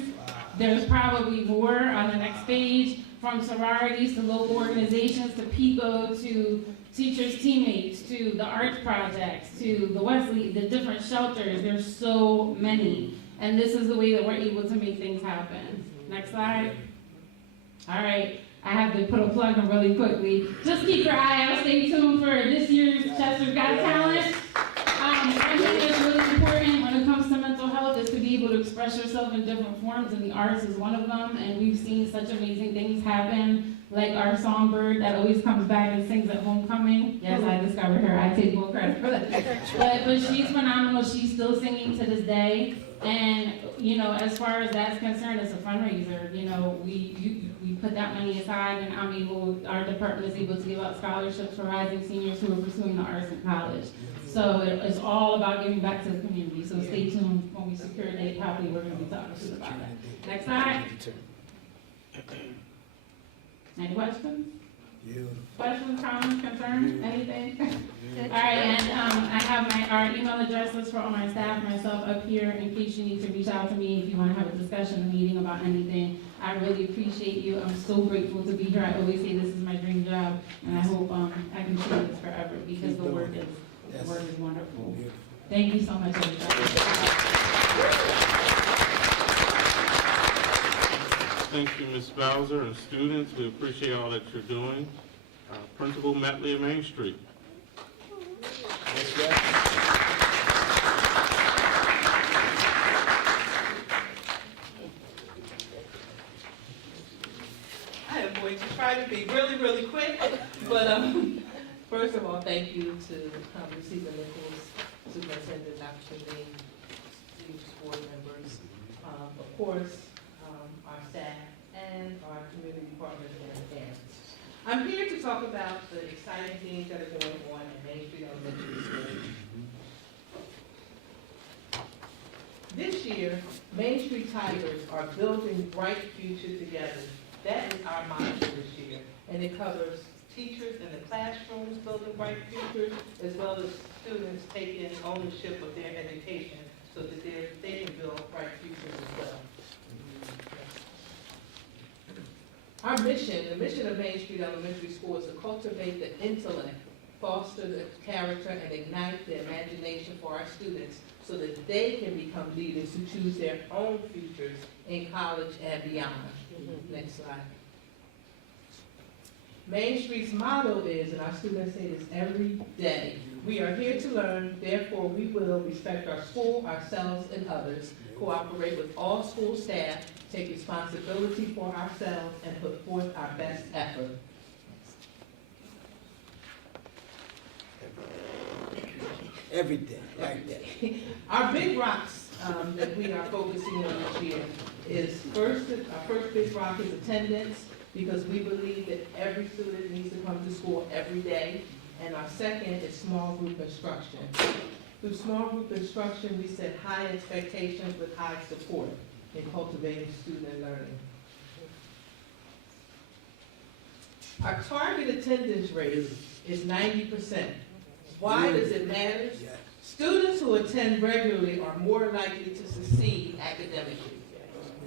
There's probably more on the next page, from sororities to local organizations to PICO to teachers' teammates to the arts projects to the Wesley, the different shelters. There's so many. And this is the way that we're able to make things happen. Next slide. All right. I have to put a plug in really quickly. Just keep your eye out. Stay tuned for this year's Chester's Got Talent. I think it's really important when it comes to mental health is to be able to express yourself in different forms, and the arts is one of them. And we've seen such amazing things happen, like our songbird that always comes back and sings at homecoming. Yes, I discovered her. I take full credit for that. But she's phenomenal. She's still singing to this day. And as far as that's concerned, it's a fundraiser. We put that money aside, and our department is able to give out scholarships for rising seniors who are pursuing the arts in college. So it's all about giving back to the community. So stay tuned when we secure a date. Probably we're going to be talking to you about that. Next slide. Any questions? Questions, comments, concerns, anything? All right, and I have our email addresses for all my staff, myself up here, in case you need to reach out to me if you want to have a discussion, a meeting about anything. I really appreciate you. I'm so grateful to be here. I always say this is my dream job, and I hope I can do this forever, because the work is wonderful. Thank you so much, everybody. Thank you, Ms. Bowser, and students. We appreciate all that you're doing. Principal Matley of Main Street. I am going to try to be really, really quick, but first of all, thank you to Receiver Nichols, Superintendent Dr. Lee, board members, of course, our staff, and our community partners and parents. I'm here to talk about the exciting things that are going on at Main Street Elementary School. This year, Main Street Tigers are building bright future together. That is our mantra this year, and it covers teachers in the classrooms building bright futures, as well as students taking ownership of their education so that they can build bright futures as well. Our mission, the mission of Main Street Elementary School, is to cultivate the intellect, foster the character, and ignite the imagination for our students so that they can become leaders who choose their own futures in college and beyond. Next slide. Main Street's motto is, and our students say this every day, We are here to learn, therefore we will respect our school, ourselves, and others, cooperate with all school staff, take responsibility for ourselves, and put forth our best effort. Everything, like that. Our big rocks that we are focusing on this year is our first big rock is attendance, because we believe that every student needs to come to school every day. And our second is small group instruction. Through small group instruction, we set high expectations with high support in cultivating student learning. Our target attendance rate is 90%. Why does it matter? Students who attend regularly are more likely to succeed academically.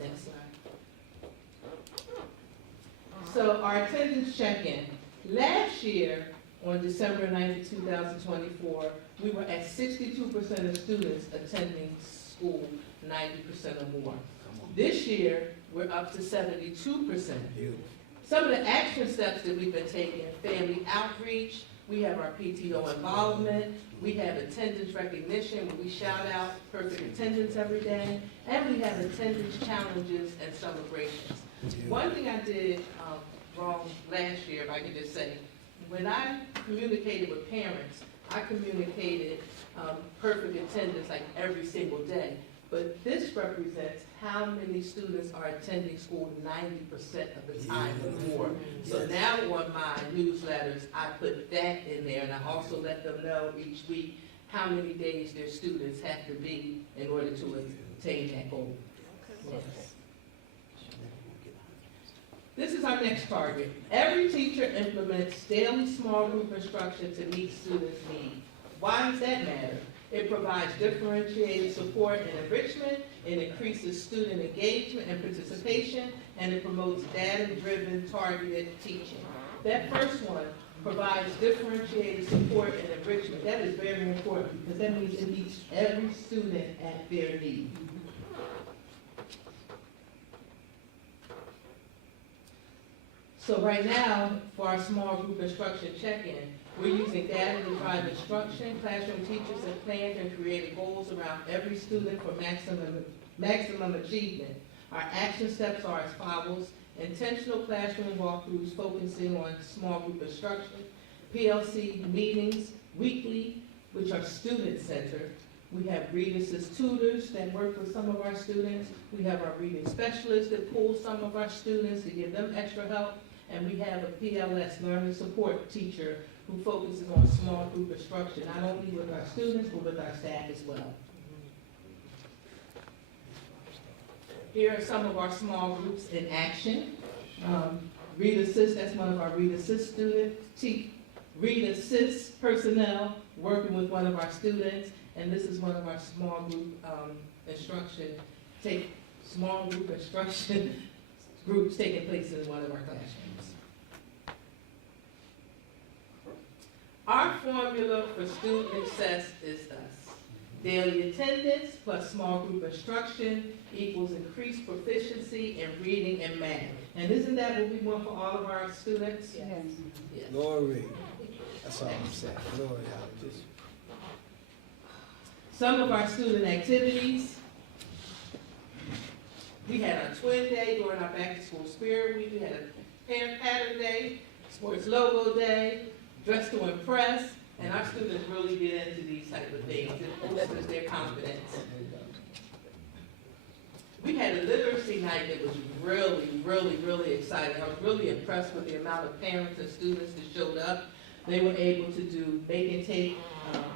Next slide. So our attendance check-in. Last year, on December 9th, 2024, we were at 62% of students attending school 90% or more. This year, we're up to 72%. Some of the action steps that we've been taking: family outreach, we have our PTO involvement, we have attendance recognition where we shout out perfect attendance every day, and we have attendance challenges and celebrations. One thing I did wrong last year, if I could just say, when I communicated with parents, I communicated perfect attendance like every single day. But this represents how many students are attending school 90% of the time or more. So now on my newsletters, I put that in there, and I also let them know each week how many days their students have to be in order to attain that goal. Yes. This is our next target. Every teacher implements daily small group instruction to meet students' needs. Why does that matter? It provides differentiated support and enrichment, it increases student engagement and participation, and it promotes data-driven, targeted teaching. That first one provides differentiated support and enrichment. That is very important because that means it meets every student at their need. So right now, for our small group instruction check-in, we're using data to drive instruction. Classroom teachers have planned and created goals around every student for maximum achievement. Our action steps are as follows: intentional classroom walkthroughs focusing on small group instruction, PLC meetings weekly, which are student-centered. We have read assist tutors that work with some of our students. We have our reading specialists that pull some of our students to give them extra help. And we have a PLS, learning support teacher, who focuses on small group instruction, not only with our students, but with our staff as well. Here are some of our small groups in action. Read Assist, that's one of our Read Assist students. Read Assist personnel working with one of our students, and this is one of our small group small group instruction groups taking place in one of our classrooms. Our formula for student success is thus: daily attendance plus small group instruction equals increased proficiency in reading and math. And isn't that what we want for all of our students? Yes. Yes. Glory. That's all I'm saying. Glory. Some of our student activities: we had a twin day during our back to school spirit week. We had a parent pattern day, sports logo day, dress to impress, and our students really get into these type of things. It boosts their confidence. We had a literacy night that was really, really, really exciting. I was really impressed with the amount of parents and students that showed up. They were able to do make and take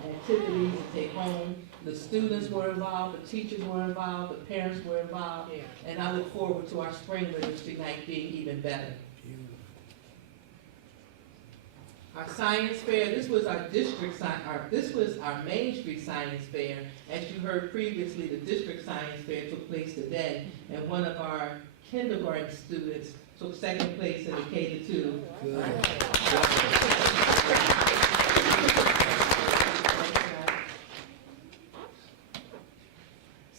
activities and take home. The students were involved, the teachers were involved, the parents were involved, and I look forward to our spring literacy night being even better. Our science fair, this was our this was our Main Street Science Fair. As you heard previously, the district science fair took place today, and one of our kindergarten students took second place in the K-2.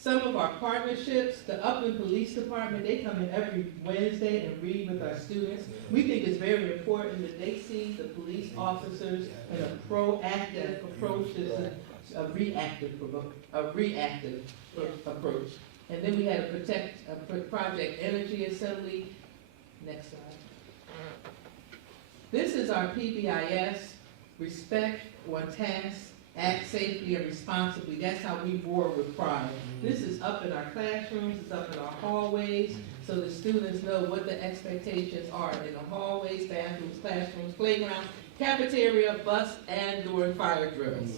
Some of our partnerships, the Upland Police Department, they come in every Wednesday and read with our students. We think it's very important that they see the police officers in a proactive approach, a reactive approach. And then we had a Project Energy Assembly. Next slide. This is our PBIS, respect, on task, act safely and responsibly. That's how we roar with pride. This is up in our classrooms, it's up in our hallways, so the students know what the expectations are in the hallways, bathrooms, classrooms, playgrounds, cafeteria, bus, and during fire drills.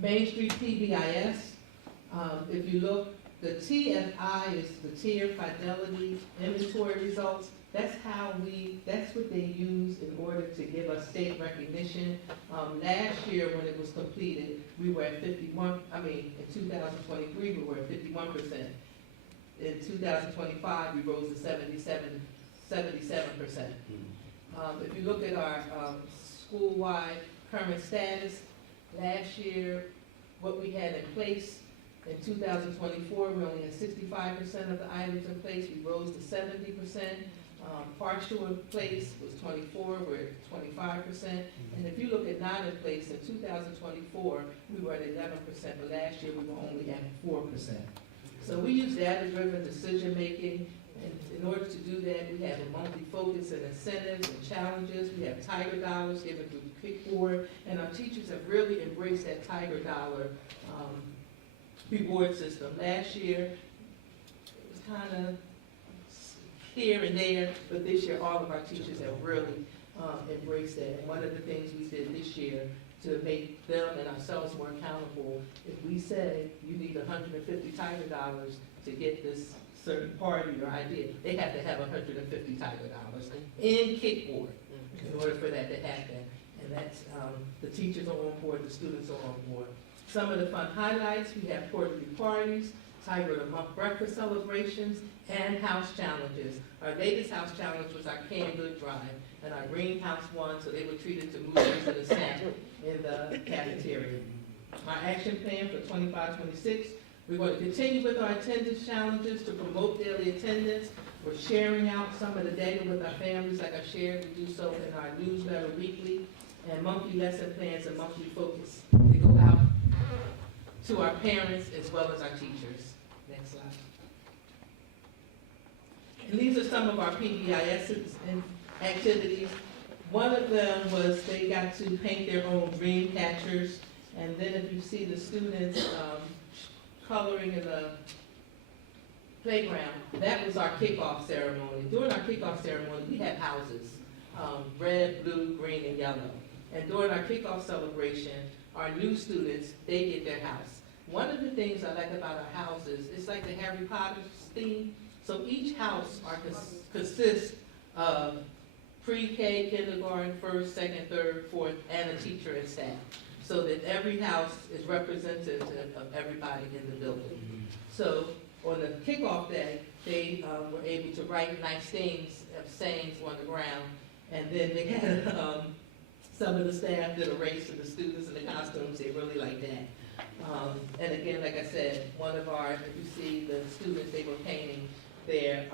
Main Street PBIS, if you look, the TFI is the Tier Fidelity Inventory Results. That's what they use in order to give us state recognition. Last year when it was completed, we were at 51, in 2023, we were at 51%. In 2025, we rose to 77%. If you look at our school-wide current status, last year, what we had in place, in 2024, we only had 65% of the items in place. We rose to 70%. Partial in place was 24, we're at 25%. And if you look at not in place, in 2024, we were at 11%, but last year we were only at 4%. So we use data-driven decision-making, and in order to do that, we have a monthly focus and incentives and challenges. We have Tiger Dollars given through the Kick Board, and our teachers have really embraced that Tiger Dollar reward system. Last year, it was kind of here and there, but this year all of our teachers have really embraced that. And one of the things we did this year to make them and ourselves more accountable, if we say you need 150 Tiger Dollars to get this certain party or idea, they have to have 150 Tiger Dollars in Kickboard in order for that to happen. And that's, the teachers are on board, the students are on board. Some of the fun highlights, we have quarterly parties, Tiger of the Month breakfast celebrations, and house challenges. Our latest house challenge was our canned good drive, and our greenhouse won, so they were treated to movies and a snack in the cafeteria. Our action plan for 25-26, we're going to continue with our attendance challenges to promote daily attendance. We're sharing out some of the data with our families, like I shared. We do so in our newsletter weekly, and monthly lesson plans and monthly focus. They go out to our parents as well as our teachers. Next slide. And these are some of our PBIS activities. One of them was they got to paint their own dream catchers. And then if you see the students coloring in the playground, that was our kickoff ceremony. During our kickoff ceremony, we had houses, red, blue, green, and yellow. And during our kickoff celebration, our new students, they get their house. One of the things I like about our houses, it's like the Harry Potter theme. So each house consists of pre-K, kindergarten, first, second, third, fourth, and a teacher and staff. So that every house is representative of everybody in the building. So on the kickoff day, they were able to write nice things, sayings on the ground. And then they had some of the staff did a race to the students in the costumes. They really liked that. And again, like I said, one of our, if you see the students, they were painting their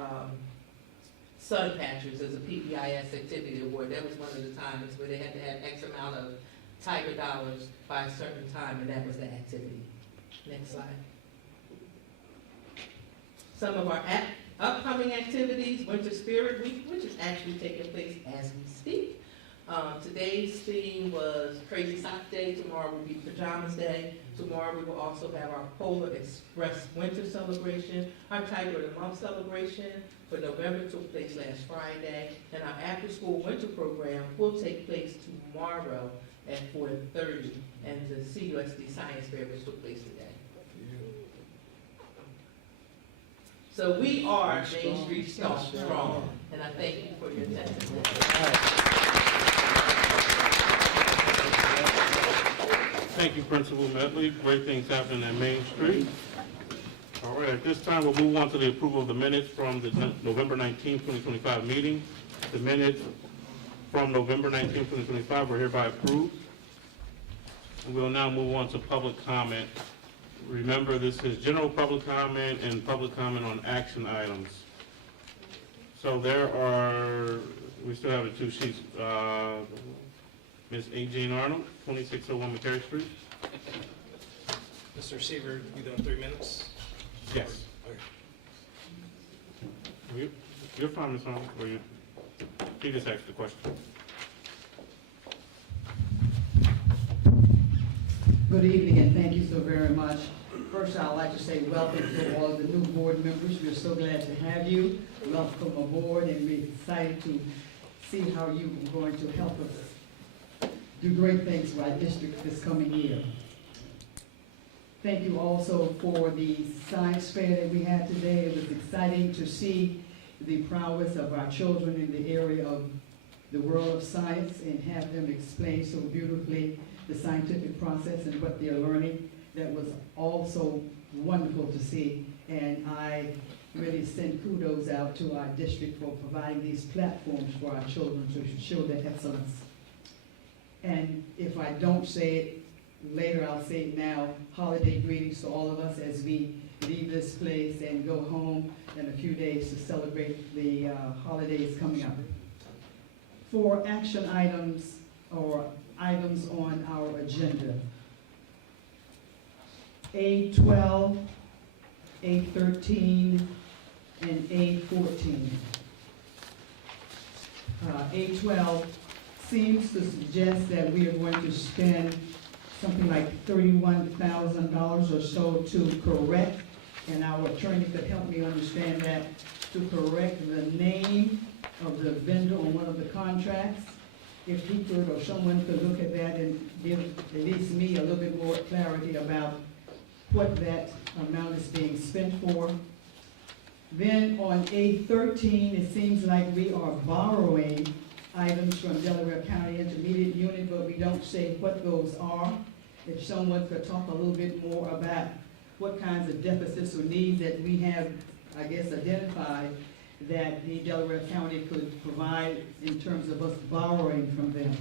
sun patches as a PBIS activity award. That was one of the times where they had to have X amount of Tiger Dollars by a certain time, and that was the activity. Next slide. Some of our upcoming activities, Winter Spirit Week, which is actually taking place as we speak. Today's theme was Crazy Sock Day. Tomorrow will be Pajamas Day. Tomorrow we will also have our Polar Express Winter Celebration. Our Tiger of the Month celebration for November took place last Friday. And our after-school winter program will take place tomorrow at 4:30. And the CUSD Science Fair, which took place today. So we are Main Street Strong. And I thank you for your attendance. Thank you, Principal Medley. Great things happening at Main Street. All right, at this time, we'll move on to the approval of the minutes from the November 19, 2025 meeting. The minutes from November 19, 2025 were hereby approved. We'll now move on to public comment. Remember, this is general public comment and public comment on action items. So we still have the two sheets. Ms. A. Jane Arnold, 2601 McCary Street. Mr. Seaver, you doing 3 minutes? Yes. You're fine, Ms. Arnold, or you just asked the question. Good evening, and thank you so very much. First, I'd like to say welcome to all of the new board members. We're so glad to have you. Welcome aboard, and we're excited to see how you're going to help us do great things for our district this coming year. Thank you also for the science fair that we had today. It was exciting to see the prowess of our children in the area of the world of science and have them explain so beautifully the scientific process and what they're learning. That was also wonderful to see, and I really send kudos out to our district for providing these platforms for our children to show their excellence. And if I don't say it later, I'll say it now. Holiday greetings to all of us as we leave this place and go home in a few days to celebrate the holidays coming up. For action items or items on our agenda, A12, A13, and A14. A12 seems to suggest that we are going to spend something like $31,000 or so to correct, and our attorney could help me understand that, to correct the name of the vendor on one of the contracts. If he could, or someone could look at that and give at least me a little bit more clarity about what that amount is being spent for. Then on A13, it seems like we are borrowing items from Delaware County Intermediate Unit, but we don't say what those are. If someone could talk a little bit more about what kinds of deficits or needs that we have, I guess, identified that the Delaware County could provide in terms of us borrowing from them.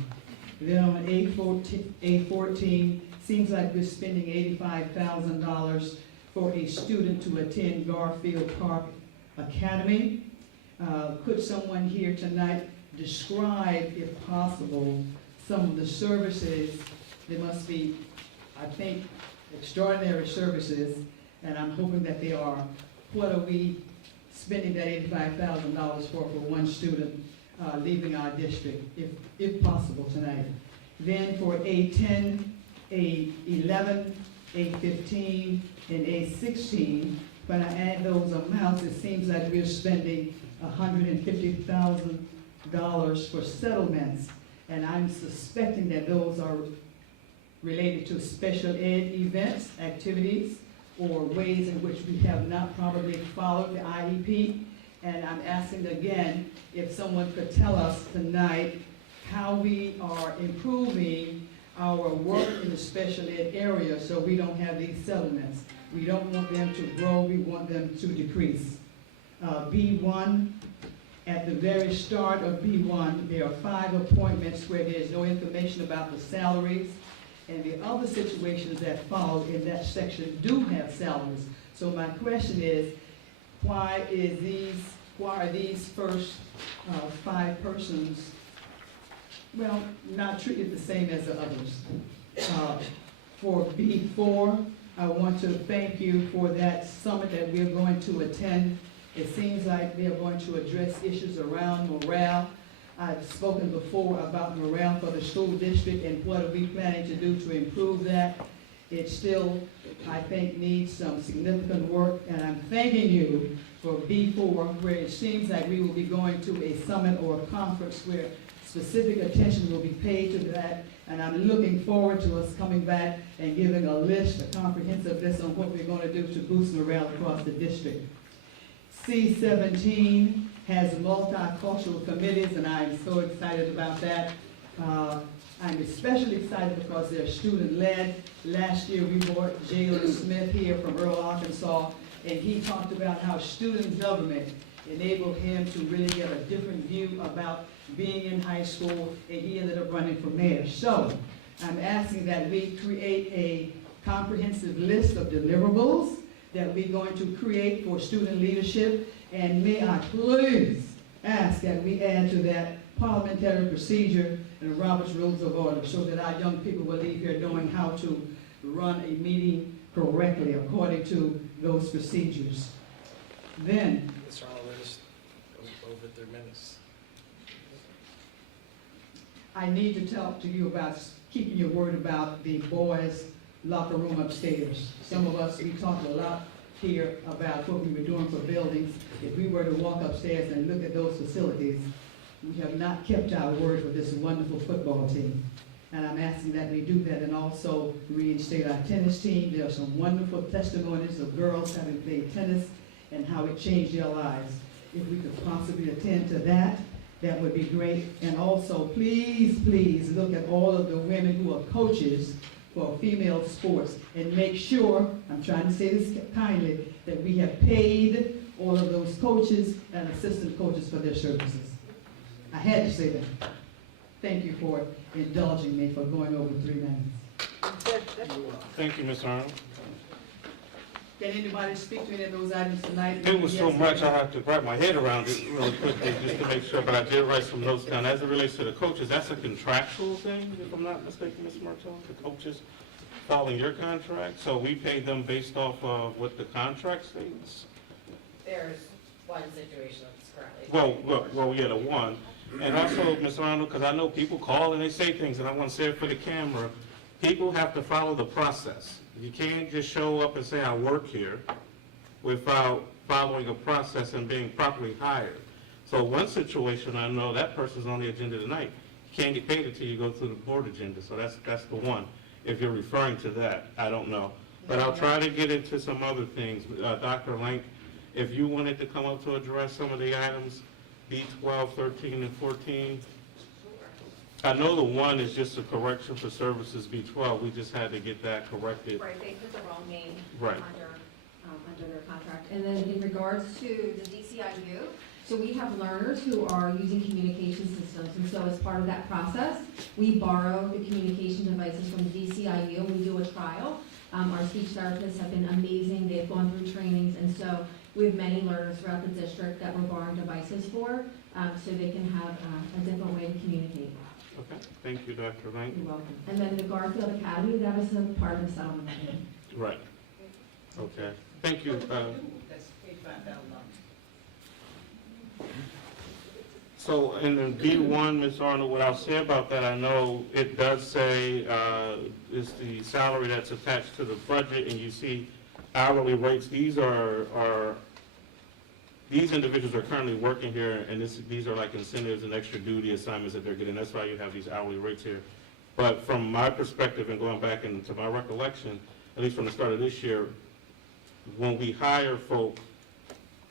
Then on A14, seems like we're spending $85,000 for a student to attend Garfield Park Academy. Could someone here tonight describe, if possible, some of the services? There must be, I think, extraordinary services, and I'm hoping that they are. What are we spending that $85,000 for one student leaving our district, if possible tonight? Then for A10, A11, A15, and A16, when I add those amounts, it seems like we're spending $150,000 for settlements, and I'm suspecting that those are related to special ed events, activities, or ways in which we have not probably followed the IEP. And I'm asking again, if someone could tell us tonight how we are improving our work in the special ed area so we don't have these settlements. We don't want them to grow, we want them to decrease. B1, at the very start of B1, there are 5 appointments where there's no information about the salaries, and the other situations that follow in that section do have salaries. So my question is, why are these first 5 persons, well, not treated the same as the others? For B4, I want to thank you for that summit that we're going to attend. It seems like they're going to address issues around morale. I've spoken before about morale for the school district and what are we planning to do to improve that. It still, I think, needs some significant work, and I'm thanking you for B4, where it seems like we will be going to a summit or a conference where specific attention will be paid to that, and I'm looking forward to us coming back and giving a list, a comprehensive list on what we're going to do to boost morale across the district. C17 has multicultural committees, and I'm so excited about that. I'm especially excited because they're student-led. Last year we brought Jalen Smith here from Earl, Arkansas, and he talked about how student government enabled him to really get a different view about being in high school, and he ended up running for mayor. So I'm asking that we create a comprehensive list of deliverables that we're going to create for student leadership. And may I please ask that we add to that parliamentary procedure and Robert's Rules of Order so that our young people will leave here knowing how to run a meeting correctly according to those procedures. Then, Mr. Arnold, let us go over 3 minutes. I need to talk to you about keeping your word about the boys' locker room upstairs. Some of us, we talked a lot here about what we were doing for buildings. If we were to walk upstairs and look at those facilities, we have not kept our word for this wonderful football team. And I'm asking that we do that and also reinstate our tennis team. There are some wonderful testimonies of girls having played tennis and how it changed their lives. If we could possibly attend to that, that would be great. And also, please, please look at all of the women who are coaches for female sports and make sure, I'm trying to say this kindly, that we have paid all of those coaches and assistant coaches for their services. I had to say that. Thank you for indulging me for going over 3 minutes. Thank you, Ms. Arnold. Can anybody speak to any of those items tonight? It was so Yes, much, I ma'am. have to wrap my head around it really quickly just to make sure, but I did write some notes down. As it relates to the coaches, that's a contractual thing, if I'm not mistaken, Ms. Martell? The coaches following your contract, so we pay them based off of what the contract states? There's one situation that's currently. Well, yeah, the one. And also, Ms. Arnold, because I know people call and they say things, and I want to say it for the camera, people have to follow the process. You can't just show up and say, I work here, without following a process and being properly hired. So one situation, I know that person's on the agenda tonight. You can't get paid until you go through the board agenda, so that's the one. If you're referring to that, I don't know. But I'll try to get into some other things. Dr. Lank, if you wanted to come up to address some of the items, B12, 13, and 14. I know the one is just a correction for services B12. We just had to get that corrected. Right, they put the wrong name Right. under their contract. And then in regards to the DCIU, so we have learners who are using communication systems, and so as part of that process, we borrow the communication devices from the DCIU, and we do a trial. Our speech therapists have been amazing. They've gone through trainings, and so we have many learners throughout the district that we're borrowing devices for, so they can have a different way to communicate. Okay, thank you, Dr. Lank. You're welcome. And then the Garfield Academy, that is a part of the settlement. Right. Okay, thank you. That's $85,000. So in the B1, Ms. Arnold, what I'll say about that, I know it does say it's the salary that's attached to the budget, and you see hourly rates. These individuals are currently working here, and these are like incentives and extra duty assignments that they're getting. That's why you have these hourly rates here. But from my perspective and going back into my recollection, at least from the start of this year, when we hire folk,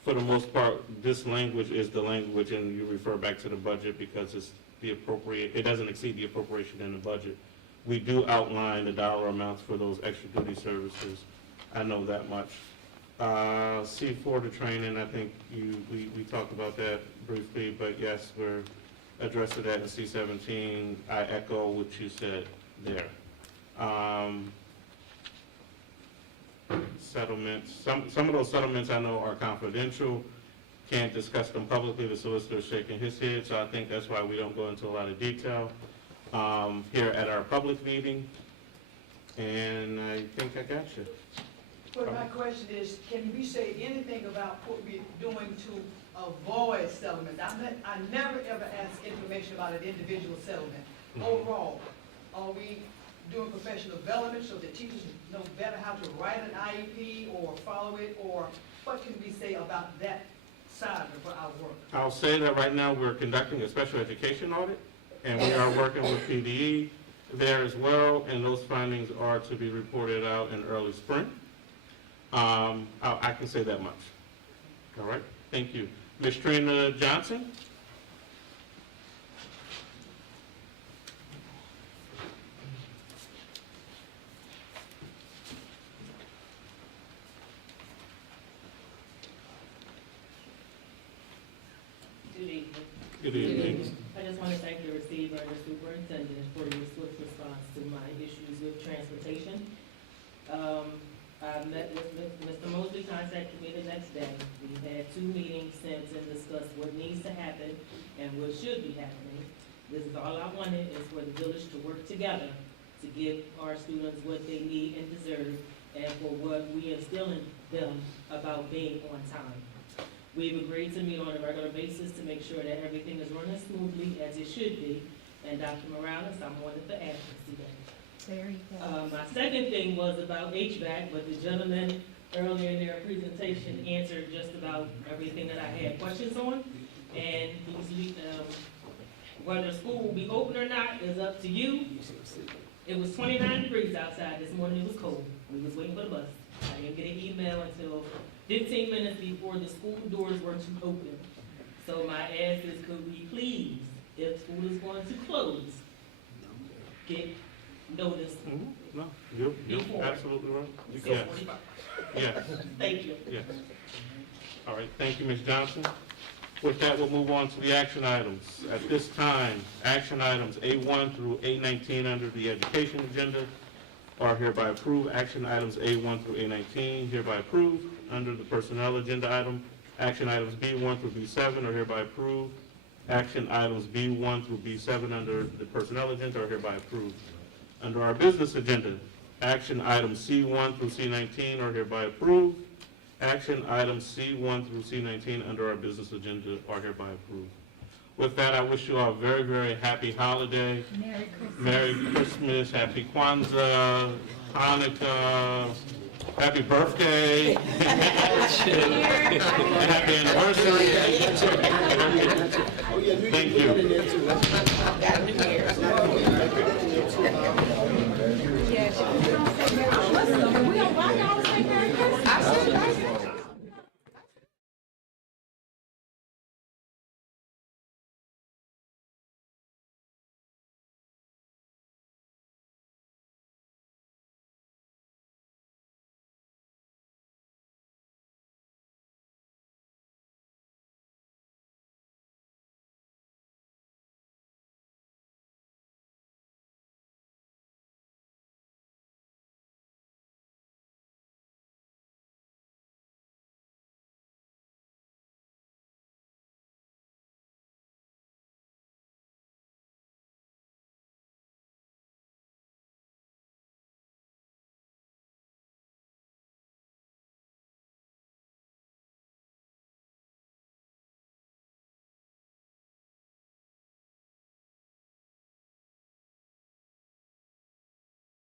for the most part, this language is the language, and you refer back to the budget because it's the appropriate, it doesn't exceed the appropriation in the budget. We do outline the dollar amounts for those extra duty services. I know that much. C4, the training, I think we talked about that briefly, but yes, we're addressing that in C17. I echo what you said there. Settlements, some of those settlements I know are confidential, can't discuss them publicly. The solicitor's shaking his head, so I think that's why we don't go into a lot of detail here at our public meeting. And I think I got you. But my question is, can we say anything about what we're doing to avoid settlements? I never ever ask information about an individual settlement. Overall, are we doing professional development so that teachers know better how to write an IEP or follow it, or what can we say about that side of our work? I'll say that right now we're conducting a special education audit, and we are working with PDE there as well, and those findings are to be reported out in early spring. I can say that much. All right, thank you. Ms. Trina Johnson? Good evening. Good evening. I just first want to thank the receiver and the superintendent for your swift response to my issues with transportation. I met with Mr. Mosley, contacted me the next day. We've had 2 meetings since and discussed what needs to happen and what should be happening. This is all I wanted, is for the village to work together to give our students what they need and deserve, and for what we instill in them about being on time. We've agreed to meet on a regular basis to make sure that everything is running smoothly as it should be. And Dr. Morales, I'm one of the advocates today. Very good. My second thing was about HVAC, but the gentleman earlier in their presentation answered just about everything that I had questions on. And whether school will be open or not is up to you. It was 29 degrees outside this morning. It was cold. We was waiting for the bus. I didn't get an email until 15 minutes before the school doors were to open. So my ask is, could we please, if school is going to close, get notice? No, you're Before. absolutely right. Yes. 6:45. Yes. Thank you. Yes. All right, thank you, Ms. Johnson. With that, we'll move on to the action items. At this time, action items A1 through A19 under the education agenda are hereby approved. Action items A1 through A19 hereby approved. Under the personnel agenda item, action items B1 through B7 are hereby approved. Action items B1 through B7 under the personnel agenda are hereby approved. Under our business agenda, action items C1 through C19 are hereby approved. Action items C1 through C19 under our business agenda are hereby approved. With that, I wish you all a very, very happy holiday. Merry Christmas. Merry Christmas, happy Kwanzaa, Hanukkah, happy birthday, and happy anniversary.